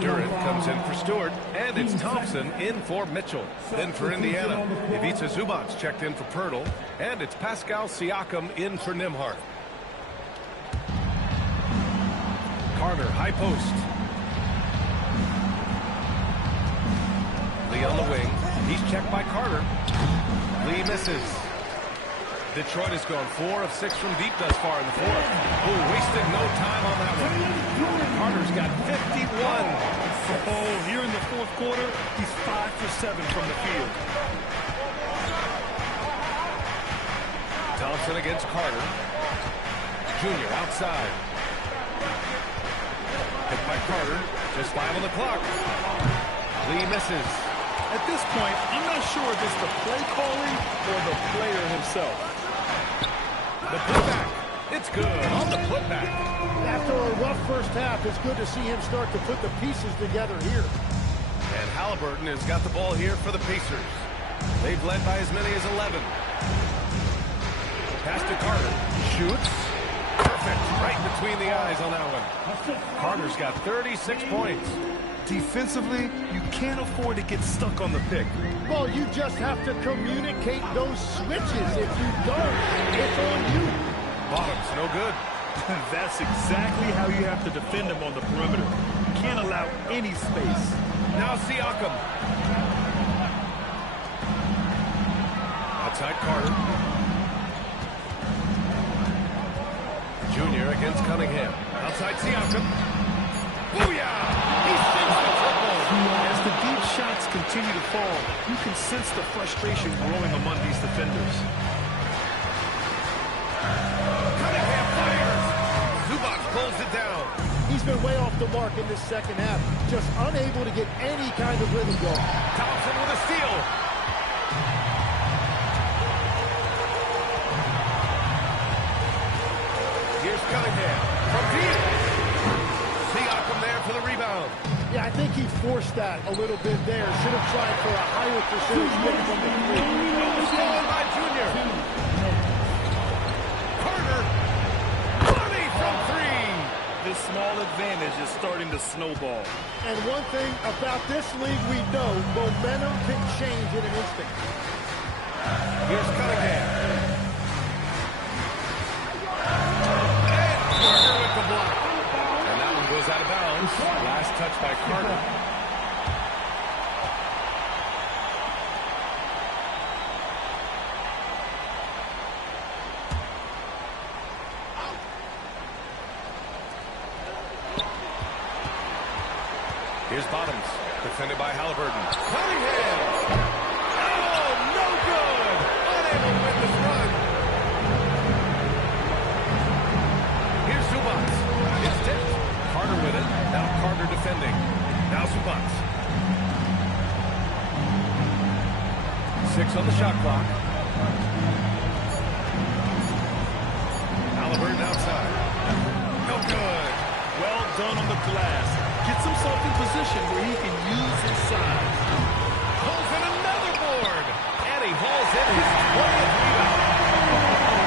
Durant comes in for Stewart, and it's Thompson in for Mitchell. Then for Indiana, Ivica Zubac checked in for Pirtle, and it's Pascal Siakam in for Nembhard. Carter, high post. Lee on the wing. He's checked by Carter. Lee misses. Detroit has gone 4 of 6 from deep thus far in the fourth. Oh, wasted no time on that one. Carter's got 51. Oh, here in the fourth quarter, he's 5 for 7 from the field. Thompson against Carter. Junior outside. Hit by Carter. Just 5 on the clock. Lee misses. At this point, I'm not sure if it's the play calling or the player himself. The putback. It's good on the putback. After a rough first half, it's good to see him start to put the pieces together here. And Halliburton has got the ball here for the Pacers. They've led by as many as 11. Pass to Carter. Shoots. Perfect. Right between the eyes on that one. Carter's got 36 points. Defensively, you can't afford to get stuck on the pick. Well, you just have to communicate those switches. If you don't, it's on you. Bottoms, no good. That's exactly how you have to defend him on the perimeter. You can't allow any space. Now Siakam. Outside Carter. Junior against Cunningham. Outside Siakam. Booyah! He sinks the triple. As the deep shots continue to fall, you can sense the frustration growing among these defenders. Cunningham fires. Zubac pulls it down. He's been way off the mark in this second half, just unable to get any kind of rhythm going. Thompson with a steal. Here's Cunningham from deep. Siakam there for the rebound. Yeah, I think he forced that a little bit there. Should have tried for a higher percentage hit from the three. Stolen by Junior. Carter. Money from 3. This small advantage is starting to snowball. And one thing about this league we know, momentum can change in an instant. Here's Cunningham. And Carter with the block. And that one goes out of bounds. Last touch by Carter. Here's Bottoms, defended by Halliburton. Cunningham! Oh, no good! Unable to win this run. Here's Zubac. It's tipped. Carter with it. Now Carter defending. Now Zubac. 6 on the shot clock. Halliburton outside. No good. Well done on the glass. Gets himself in position where he can use his size. Pulls in another board. And he hauls in his 20th rebound.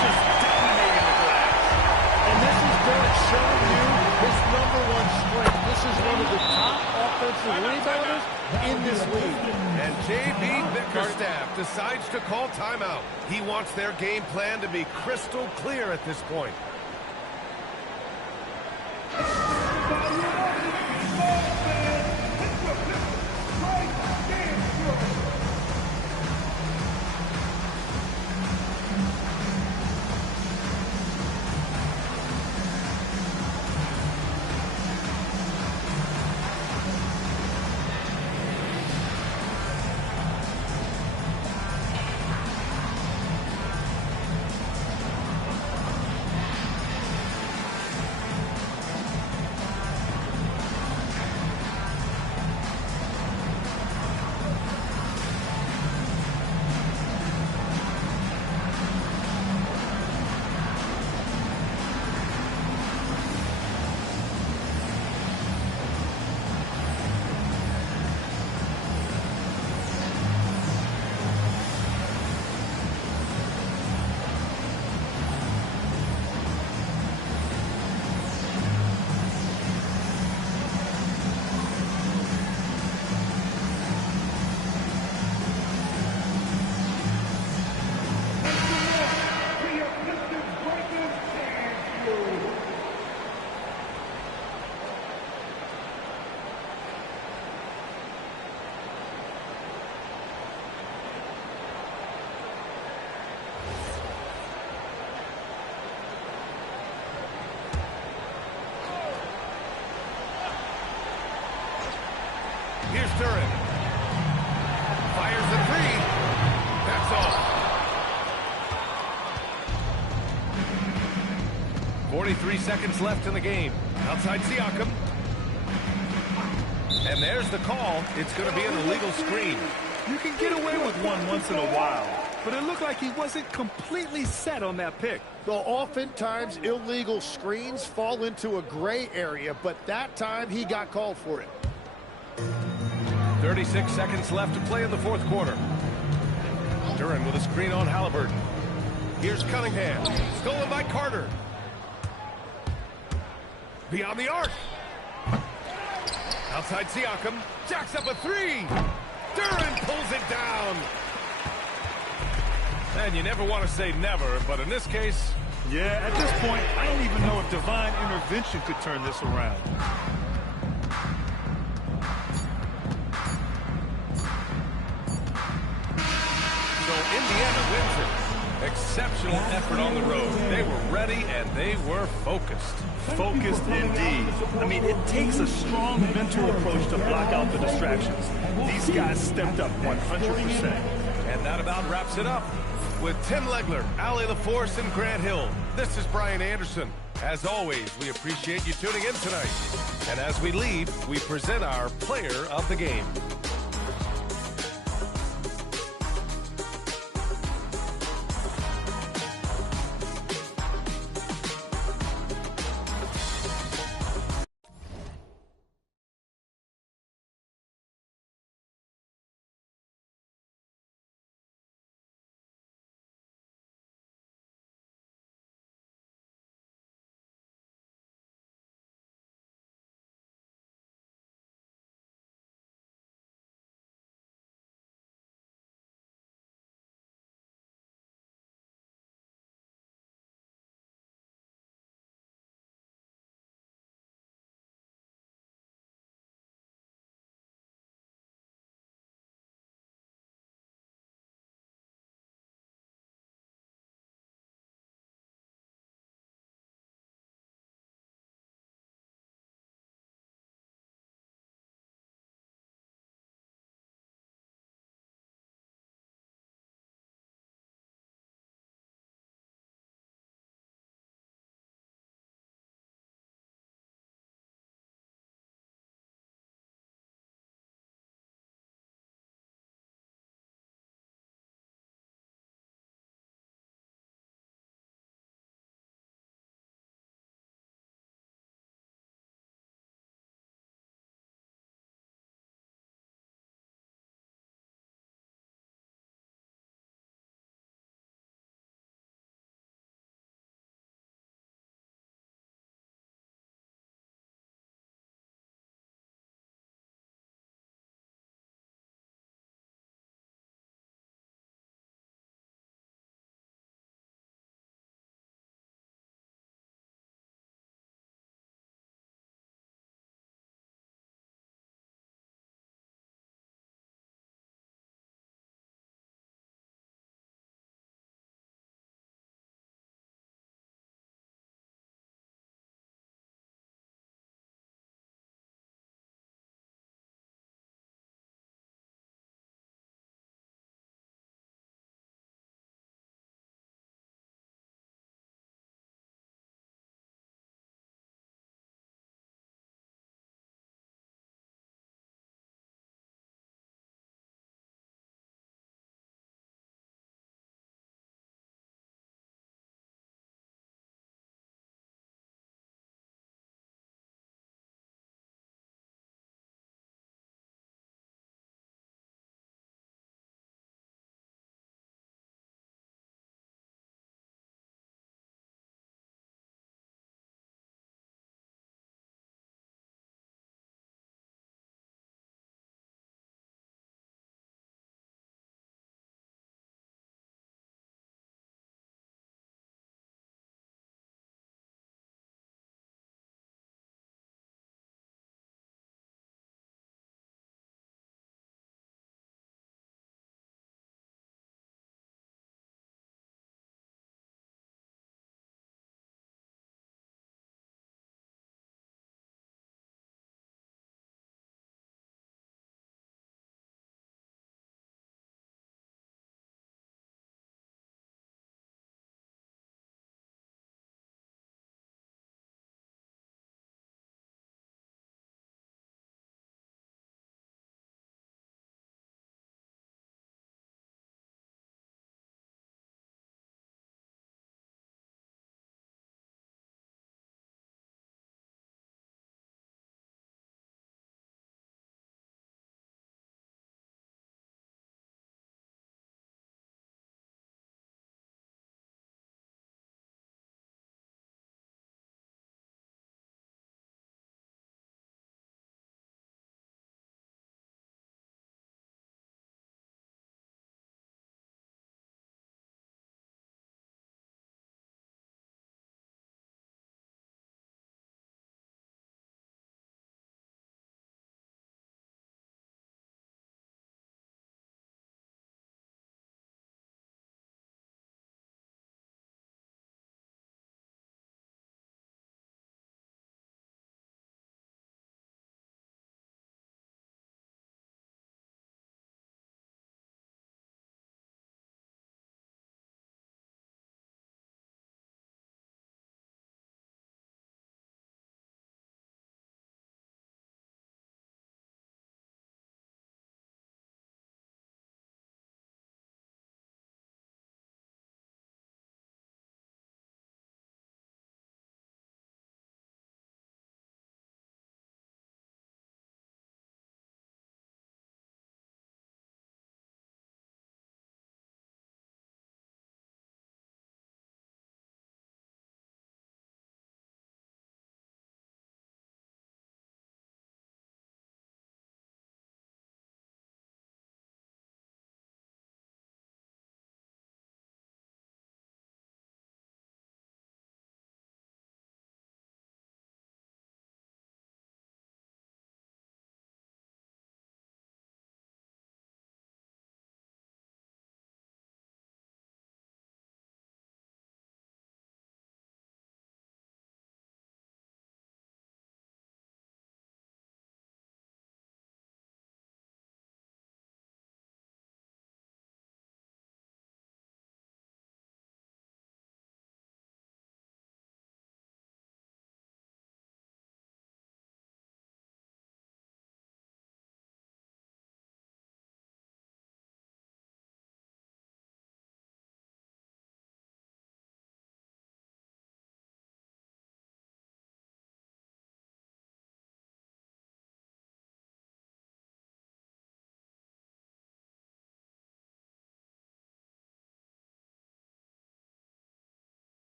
Just dominating the glass. And this is Derek showing you his #1 strength. This is one of the top offensive rebounders in this league. And J.B. Bickerstaff decides to call timeout. He wants their game plan to be crystal clear at this point. Duren. Fires the three. That's off. 43 seconds left in the game. Outside Siakam. And there's the call. It's going to be an illegal screen. You can get away with one once in a while, but it looked like he wasn't completely set on that pick. So oftentimes illegal screens fall into a gray area, but that time he got called for it. 36 seconds left to play in the fourth quarter. Duren with a screen on Haliburton. Here's Cunningham. Stolen by Carter. Beyond the arc. Outside Siakam. Jacks up a three. Duren pulls it down. And you never want to say never, but in this case... Yeah, at this point, I don't even know if divine intervention could turn this around. So Indiana wins it. Exceptional effort on the road. They were ready and they were focused. Focused indeed. I mean, it takes a strong mental approach to block out the distractions. These guys stepped up 100%. And that about wraps it up. With Tim Legler, Allie LaForce, and Grant Hill, this is Brian Anderson. As always, we appreciate you tuning in tonight. And as we leave, we present our player of the game.